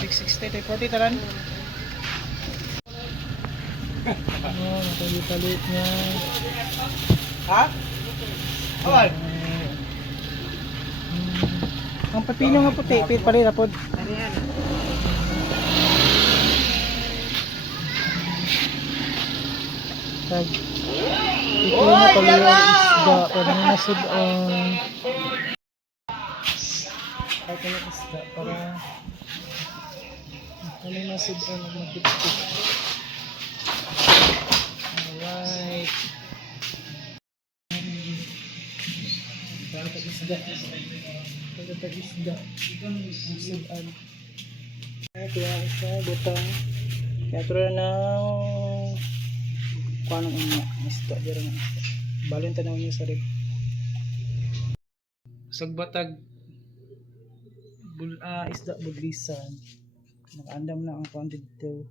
660 to 40 taran. Oh, matalit niya. Ha? Awal. Ang pepino nga puti, pit pa rin na pod. Tag. Ito na pala yung isda. Para na nasud ang... Ito na isda. Para... Ano na nasud ang magdipit. Alright. Para tag-isda. Para tag-isda. Sudan. Kaya isa, butang. Kaya ito na kuha ng isda. Balon tanaw niya sa rin. Sagbatag. Isda buglisan. Nakaandam na ang kuha dito.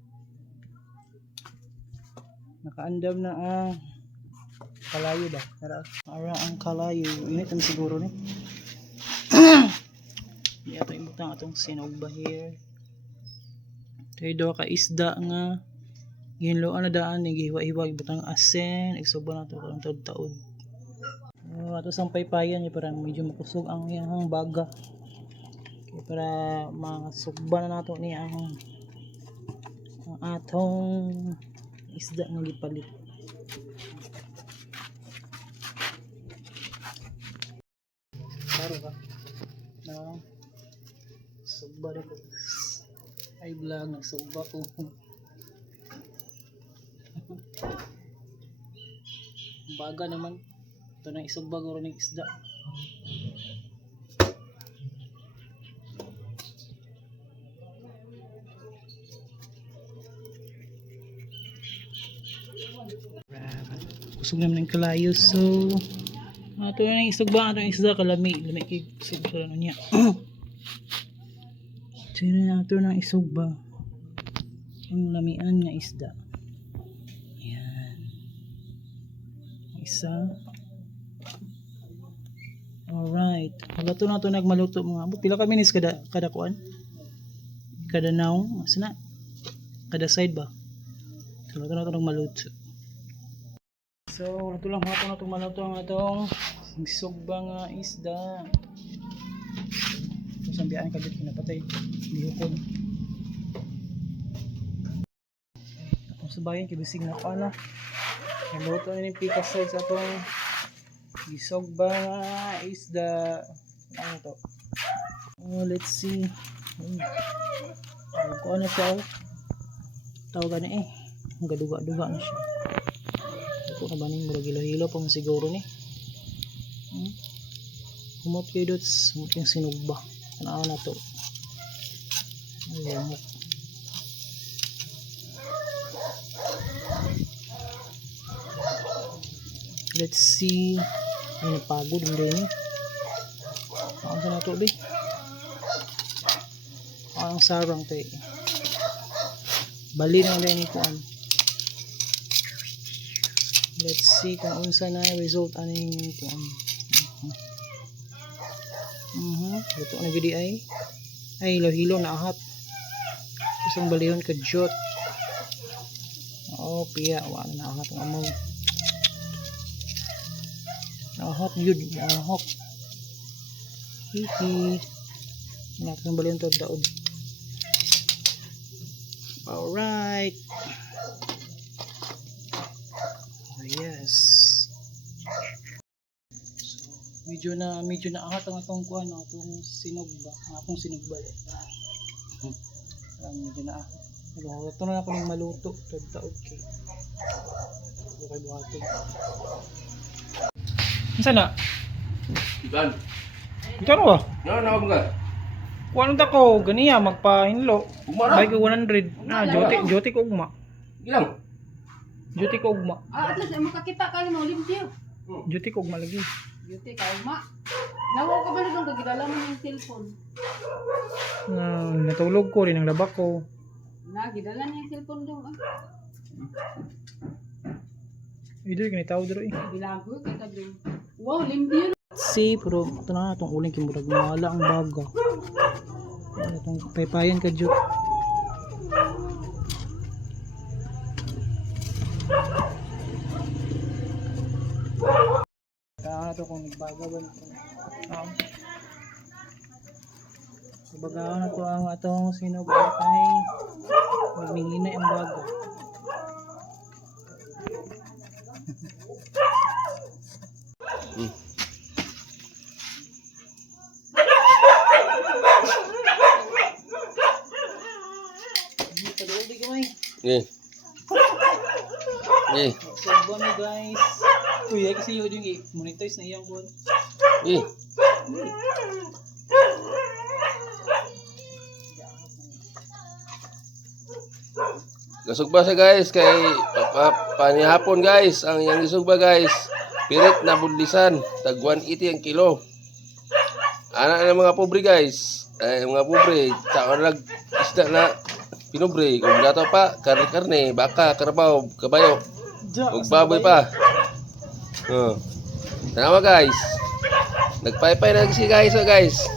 Nakaandam na ang kalayo ba? Ara ang kalayo. Init ang siguro ni. Di ato imutang atong sinugba here. Kay do ka isda nga ginloan na daan ni gihiwa-hiwa ibutang asin, igsubo na to karong taud-taud. Ato sang paypayan ni para medyo makusog ang iyang baga. Kaya para masugba na nato ni ang atong isda nga gipalit. Paro ka. No. Sugba rin ko. Ay vlog, nagsugba ko. Baga naman. Ito na isugba ko rin ng isda. Kusog naman ng kalayo. So, ato na yung isog ba? Ato yung isda kalami. Lami kay isog sa ano niya. So, yun na ato ng isog ba? Ang lamian nga isda. Yan. Isa. Alright. Maluto na ito nagmaluto mga. But pila ka minutes kada kuan? Kada naong. Asa na? Kada side ba? So, luto na ito nagmaluto. So, luto lang mga ito na itong maluto ang itong sugba nga isda. So, sambiaan ka dito pinapatay. Bihukon. Tapos sa bayan, kibisig na pa na. Naluto na yung pita size atong isugba nga isda. Ano to? Oh, let's see. Kung ano siya, tawag na ang gaduga-duga na siya. Ito na ba ning murag hilo-hilo pa mo siguro ni. Humot kayo dots, humot yung sinugba. Tanaw na to. Ayan. Let's see. Ay, napagod hindi ni. Ano sa na to di? Ang sarang tayo. Bali na lang ni kuan. Let's see kung unsa na result aning kuan. Luto na gidi ay. Ay hilo na ahat. Isang balihon ka jot. Oh, piya wala na ahat ang amaw. Ahat yun, ahok. Hihi. Nak ng balihon to daod. Alright. Oh, yes. Medyo na ahat ang atong kuan, atong sinugba, akong sinugba. Medyo na ahat. Ito na ako ng maluto, taod kay. Okay buhato. Saan na? Iban. Ikaw na ba? No, mga. Kuan ta ko ganiya magpahinlo. Umara. Bay ko 100. Na joti ko ugma. Ilang? Joti ko ugma. Ah, at least makakita ka mo limpyo. Joti ko ugma lagi. Beauty ka uma. Nawo ka ba nung kagidala mo yung cellphone? Natulog ko rin ang labak ko. Gidala niya yung cellphone dong. Ido kini tao diro eh. Bilago kita dong. Wow, limpyo. Si pero ito na itong uling kimurag mawala ang baga. Itong paypayan ka jud. Kaya to kung nagbaga ba nito. Baga na to ang atong sinugba kay magminginay ang baga. Okay. Okay. So, mo guys. Uy, ay kasi yun yung monetize na iyang buwan. Okay. Gasugba sa guys kay panihapon guys ang yang gisugba guys. Pirit na budlisan tag 180 ang kilo. Ana na mga pobre guys. Ay mga pobre, tsaka lag isda na pinobre kung dato pa karne, baka, karabaw, kabayo. Ug baboy pa. Oh. Tanawa guys. Nagpaypay na si guys, oh guys.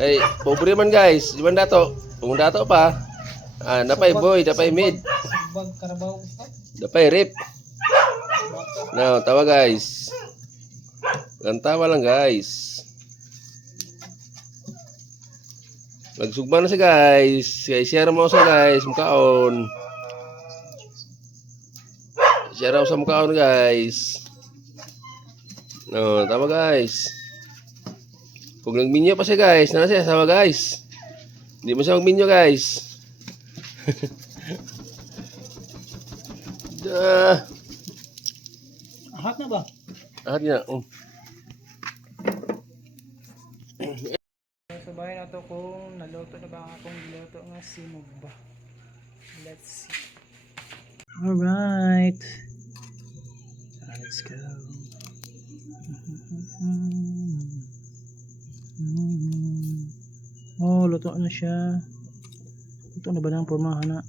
Ay pobre man guys, di man dato. Kung dato pa, napay boy, napay mid. Bag karabaw. Napay rip. Now, tawa guys. Tawa lang guys. Nagsugba na siya guys. Share mo sa guys, mukaon. Share mo sa mukaon guys. No, tawa guys. Kung nagminyo pa siya guys, nana siya sama guys. Hindi mo siya magminyo guys. Ahat na ba? Ahat niya. Sabahin na to kung naluto na ba ang akong niluto nga sinugba. Let's see. Alright. Let's go. Oh, luto na siya. Luto na ba na ang pormahan na?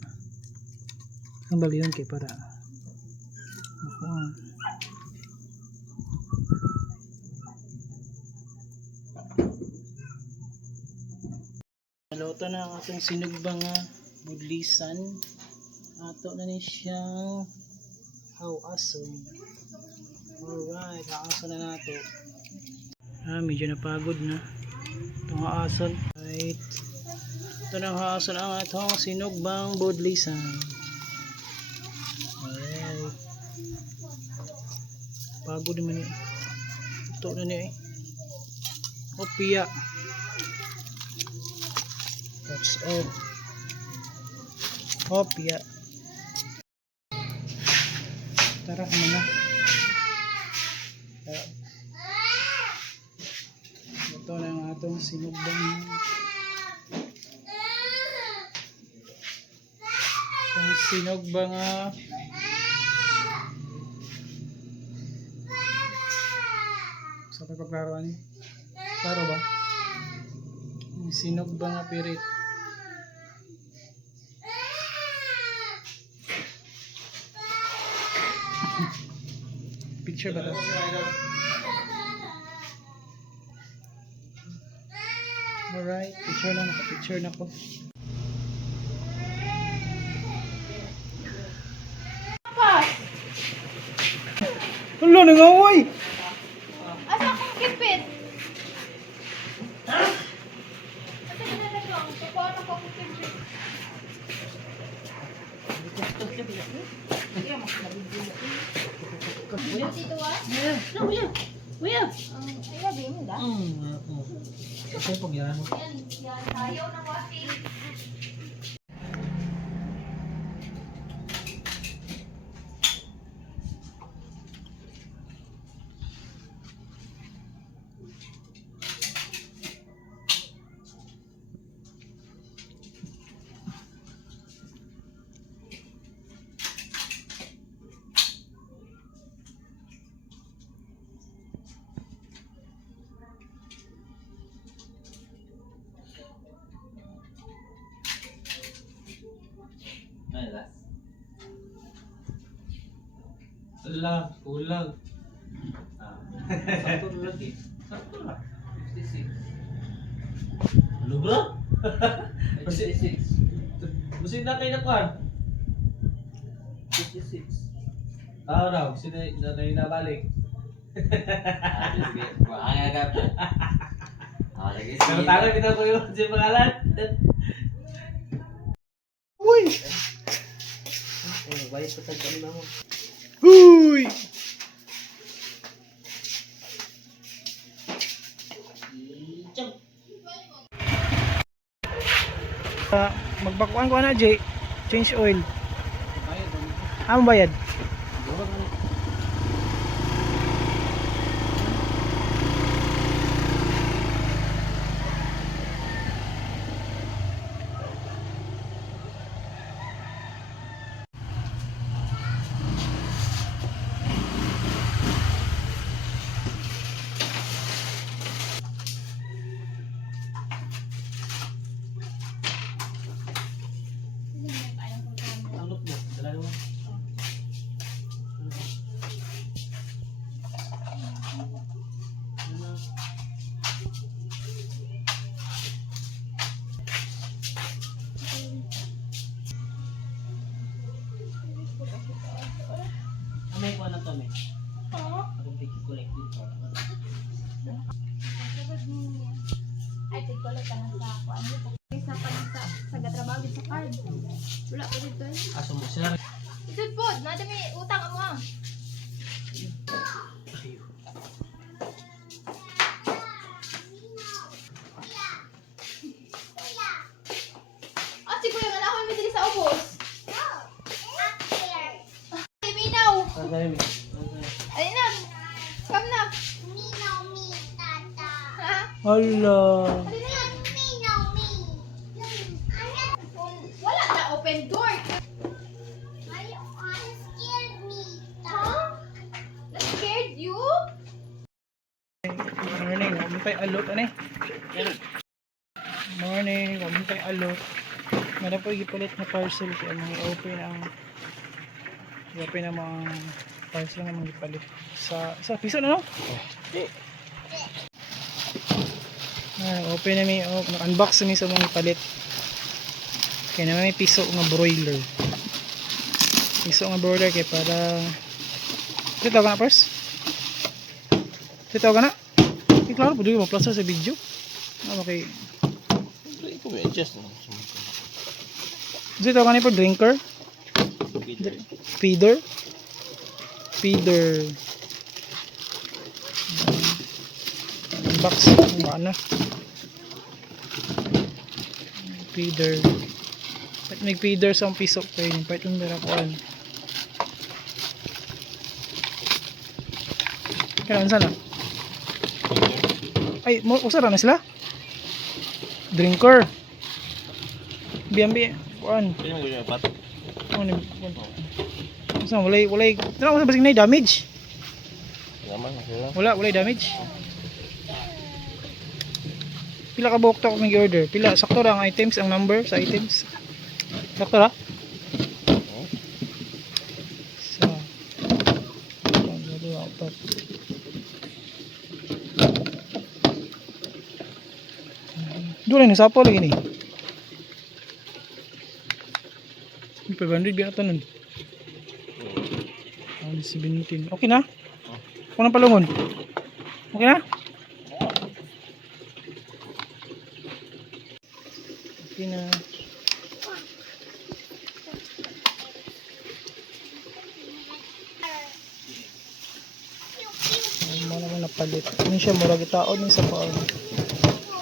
Ang bali yun kay para. Ako. Naluto na ang atong sinugbang budlisan. Ato na ni siyang hawason. Alright, haason na nato. Medyo napagod na. Itong haason. Right. Ito na haason ang atong sinugbang budlisan. Alright. Pagod naman yun. Ito na niya eh. Opia. That's all. Opia. Tara, ano na. Ito na ang atong sinugbang. Itong sinugbang sa pagpaklaruan niya. Klaro ba? Yung sinugbang pirit. Picture ba ito? Alright, picture na, naka-picture na po. Hala, nangaway! Asa akong kipit? Asa ka na lang? Paano ko akong kipit? Dito ah? Kuya. Ay, labi mo da? Kasi pag yan mo. Yan, ayaw na wati. Ala, kulang. Sakto lagi. Sakto lang. 56. Ano bro? 56. Musin na kayo na kuhan. 56. Tao raw, sino na nabalik? Sige, ang agap. Lagi Pero talo kita ko yung si pangalan. Uy! Bayad pa tagkan na mo. Uy! Magbakuan ko na, Jay. Change oil. Ang bayad? Ang look mo, dala mo. Amay ko na to, me. Akong collect dito. Ay, tigkulot ka na sa ako. Ano ito? Isa pa lang sa gatrabaho sa card. Wala ko dito eh. Aso mo siya. Ito po, nadami utang mo ah. Ah, si Kuya, manahon mo dili sa ubos. Ay, minaw. Tagay mi. Ay na. Come na. Ha? Hala. Ano na yan? Wala na open door. Huh? tayo alot, ano eh? Morning, huwag tayo alot. Meron po ipalit na parcel kaya mga open ang mga parcel nga mga ipalit sa piso na no? Open na may unbox na sa mga ipalit kaya naman may piso nga broiler kaya para ito ka na first? Ito ka na? Klaro po doon mo plaza sa video okay Ito may adjust. ito ka na po drinker feeder box ano feeder at may feeder sa piso kayo yung part yung darapuan kailan sana ay usara na sila drinker B&B kuan ano so, walay tanaw sa basig na damage wala damage pila ka buhok to kung order pila sakto ra ang items ang number sa items sakto ra sa doon na sapo lagi ni 500 biya ito nun 17 okay na kung nang palungon okay na okay na ay mo naman napalit yun siya murag itaod ng sa paan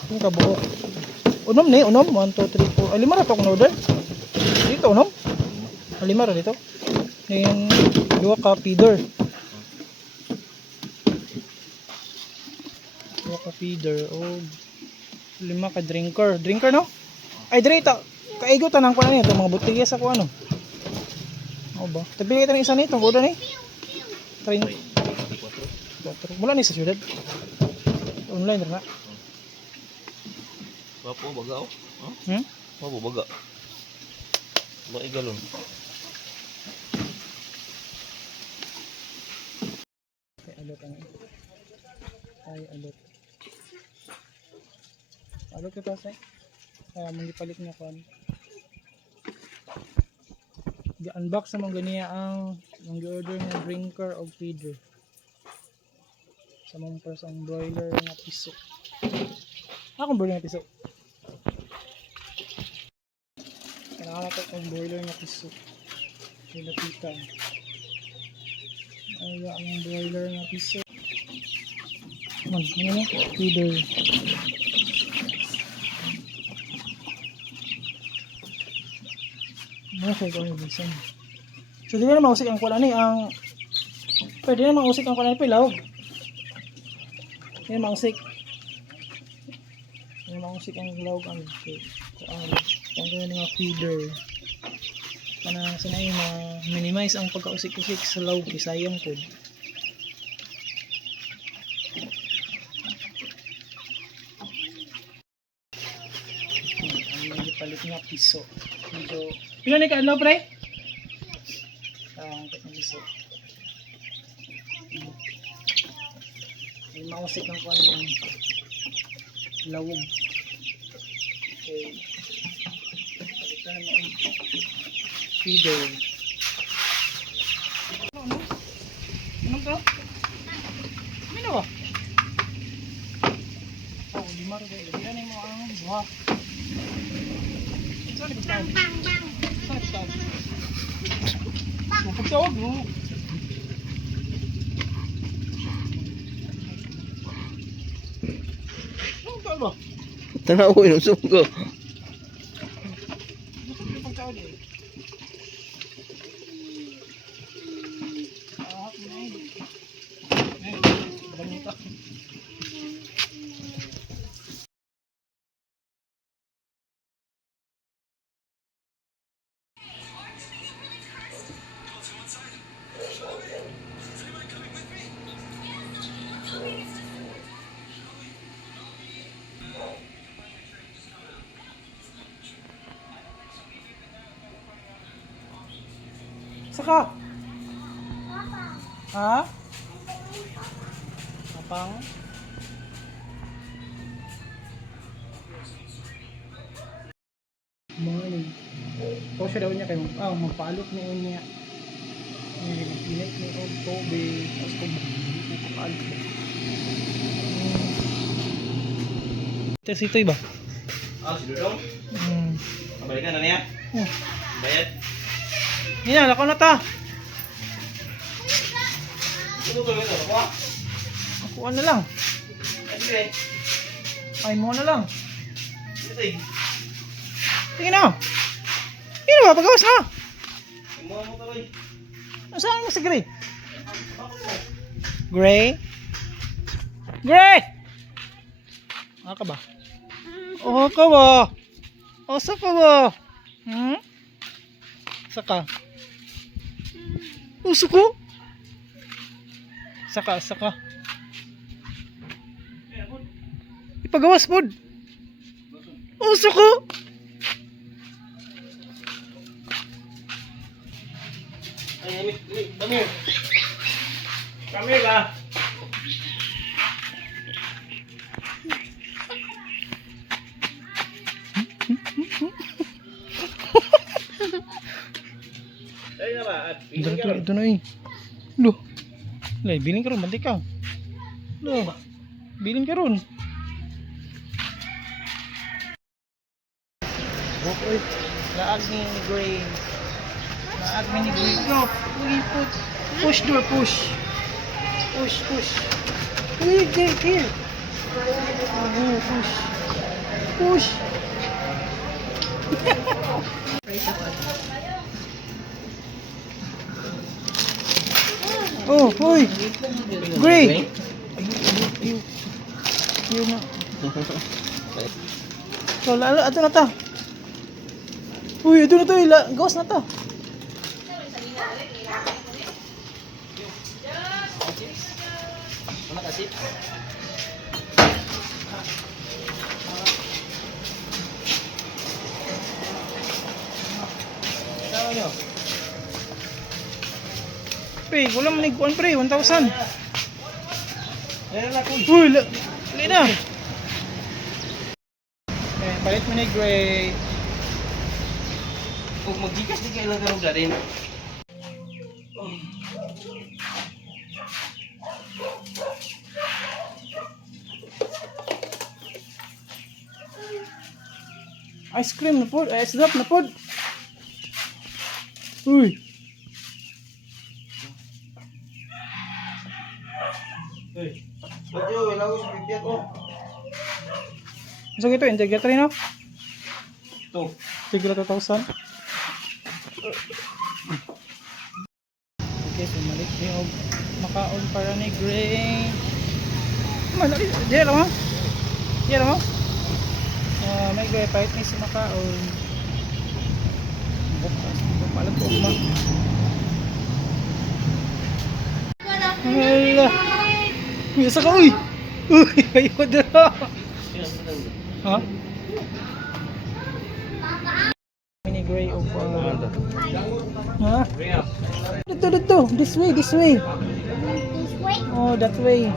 yung kabuok unom 1, 2, 3, 4 ay 5 na ito kung order dito unom 5 ra dito yung 2 ka feeder 2 ka feeder o 5 ka drinker no ay direta kaigo tanang ko na nito mga butilya sa ko ano o ba tabili kita ng isa nito goda ni 34 mula ni sa syudad online na Wapo baga oh. Wapo baga. Ba igalon. Ay alot ang ay alot. Alot ito say. Kaya mangipalit niya kon. Gi-unbox naman ganiya ang order ng drinker o feeder. Sa mga persang broiler nga piso. Akong broiler nga piso. Kailangan natin ang broiler nga piso. Nilapitan. Ay, ang broiler nga piso. Ano na? Feeder. Okay, kung yung bisan. So, di na mausik ang kuala ni. Pwede na mausik ang kuala ni. Pilawag. Di na mausik. Di na mausik ang lawag. Ang gano'n nga feeder. Para sana yung minimize ang pagkausik-usik sa lawag. Isayang po. Ang palit nga piso. Medyo pila ni ka adlaw pre? Ang piso. Ay mausik ang kuan ng lawog. Okay. Palitan na ang feeder. Ano to? Ano ba? Oh, di maro dai. Diyan mo ang buha. Sorry, bang bang bang. Sorry, bang. Pagtawag mo. Ano ba? Tanaw ko yung sunggo. Pagtawag eh. Ah, nay. Nay, banita. Asa ka? Ha? Kapang? Morning. Ito siya daw niya kayo. Magpaalok ni niya. Pinit ni og tubig. Tapos kung magpapaalok. Ito ito iba. Si Dudong. Pabalikan na niya. Bayad. Yan, lako na ta. Ito ito. Ako. Nakuha na lang. Ay mo na lang. Tingin na. Tingin ba? Pagawas na. Saan mo si Gray? Gray? Gray! Ka ba? Ka ba? Asa ka ba? Saka. Suko? Saka. Ipagawas po. Suko? Ay, come here. Come here ba? Ay na ba? Ito na eh. Loh. Lay, bilin ka ron, bantik ka. Loh. Bilin ka ron. Okay. Laag ni Gray. Laag ni Gray. Go. Push door, push. Push. Here. Push. Oh, hoy. Gray. Ayun na. So, ato na ta. Uy, ito na to. Gawas na to. Ano kasi? Sama nyo? Pre, wala man niguan pre, 1,000. Ayan na kung. Uy, lali na. Eh, palit mo ni Gray. Kung mag-gigas di kayo lang karong garin. Ice cream na pod, ice drop na pod. Uy. Ba't yun? Wala ko sa bibiyat ko. So ito, integrator no? Ito. Sigla 2,000. Okay, so malik yung makaon para ni Gray. Malali, diyan mo? Diyan mo? May Gray, kahit may si makaon. Palag ko ma. Hala. Bisa ka, uy! Uy, ayaw na. Ha? Mini Gray of ha? Dito. This way. This way? Oh, that way.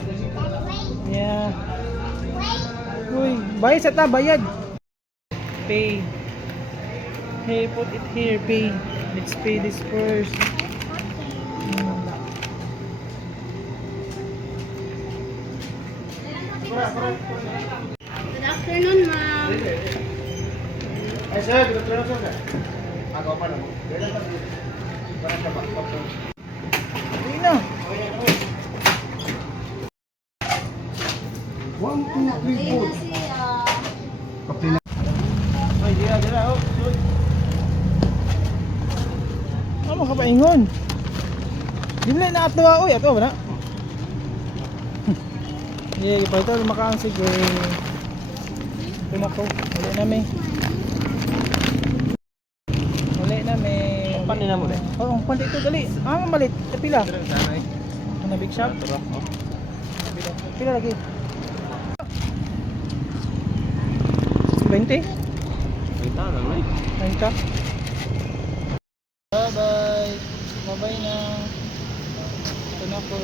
Yeah. Uy, bayad sa ta, bayad. Pay. Hey, put it here, pay. Let's pay this first. Good afternoon, ma'am. Ay, sir, good afternoon, sir. Agaw pa na mo. Para sa back. Uy na. 1, 2, 3, 4. Kape na. Ay, dira. Oh, shoot. Ano ka pa ingon? Dimlay na ato, uy, ato ba na? Yeah, pa ito makaang si Gray. Ito na ko. Uli na may. Panin na mo rin. Oo, pandi ito dali. Malit. Pila. Ano big shop? Pila lagi. 20? 30 lang, right? 90? Bye-bye. Bye-bye na. Ito na po.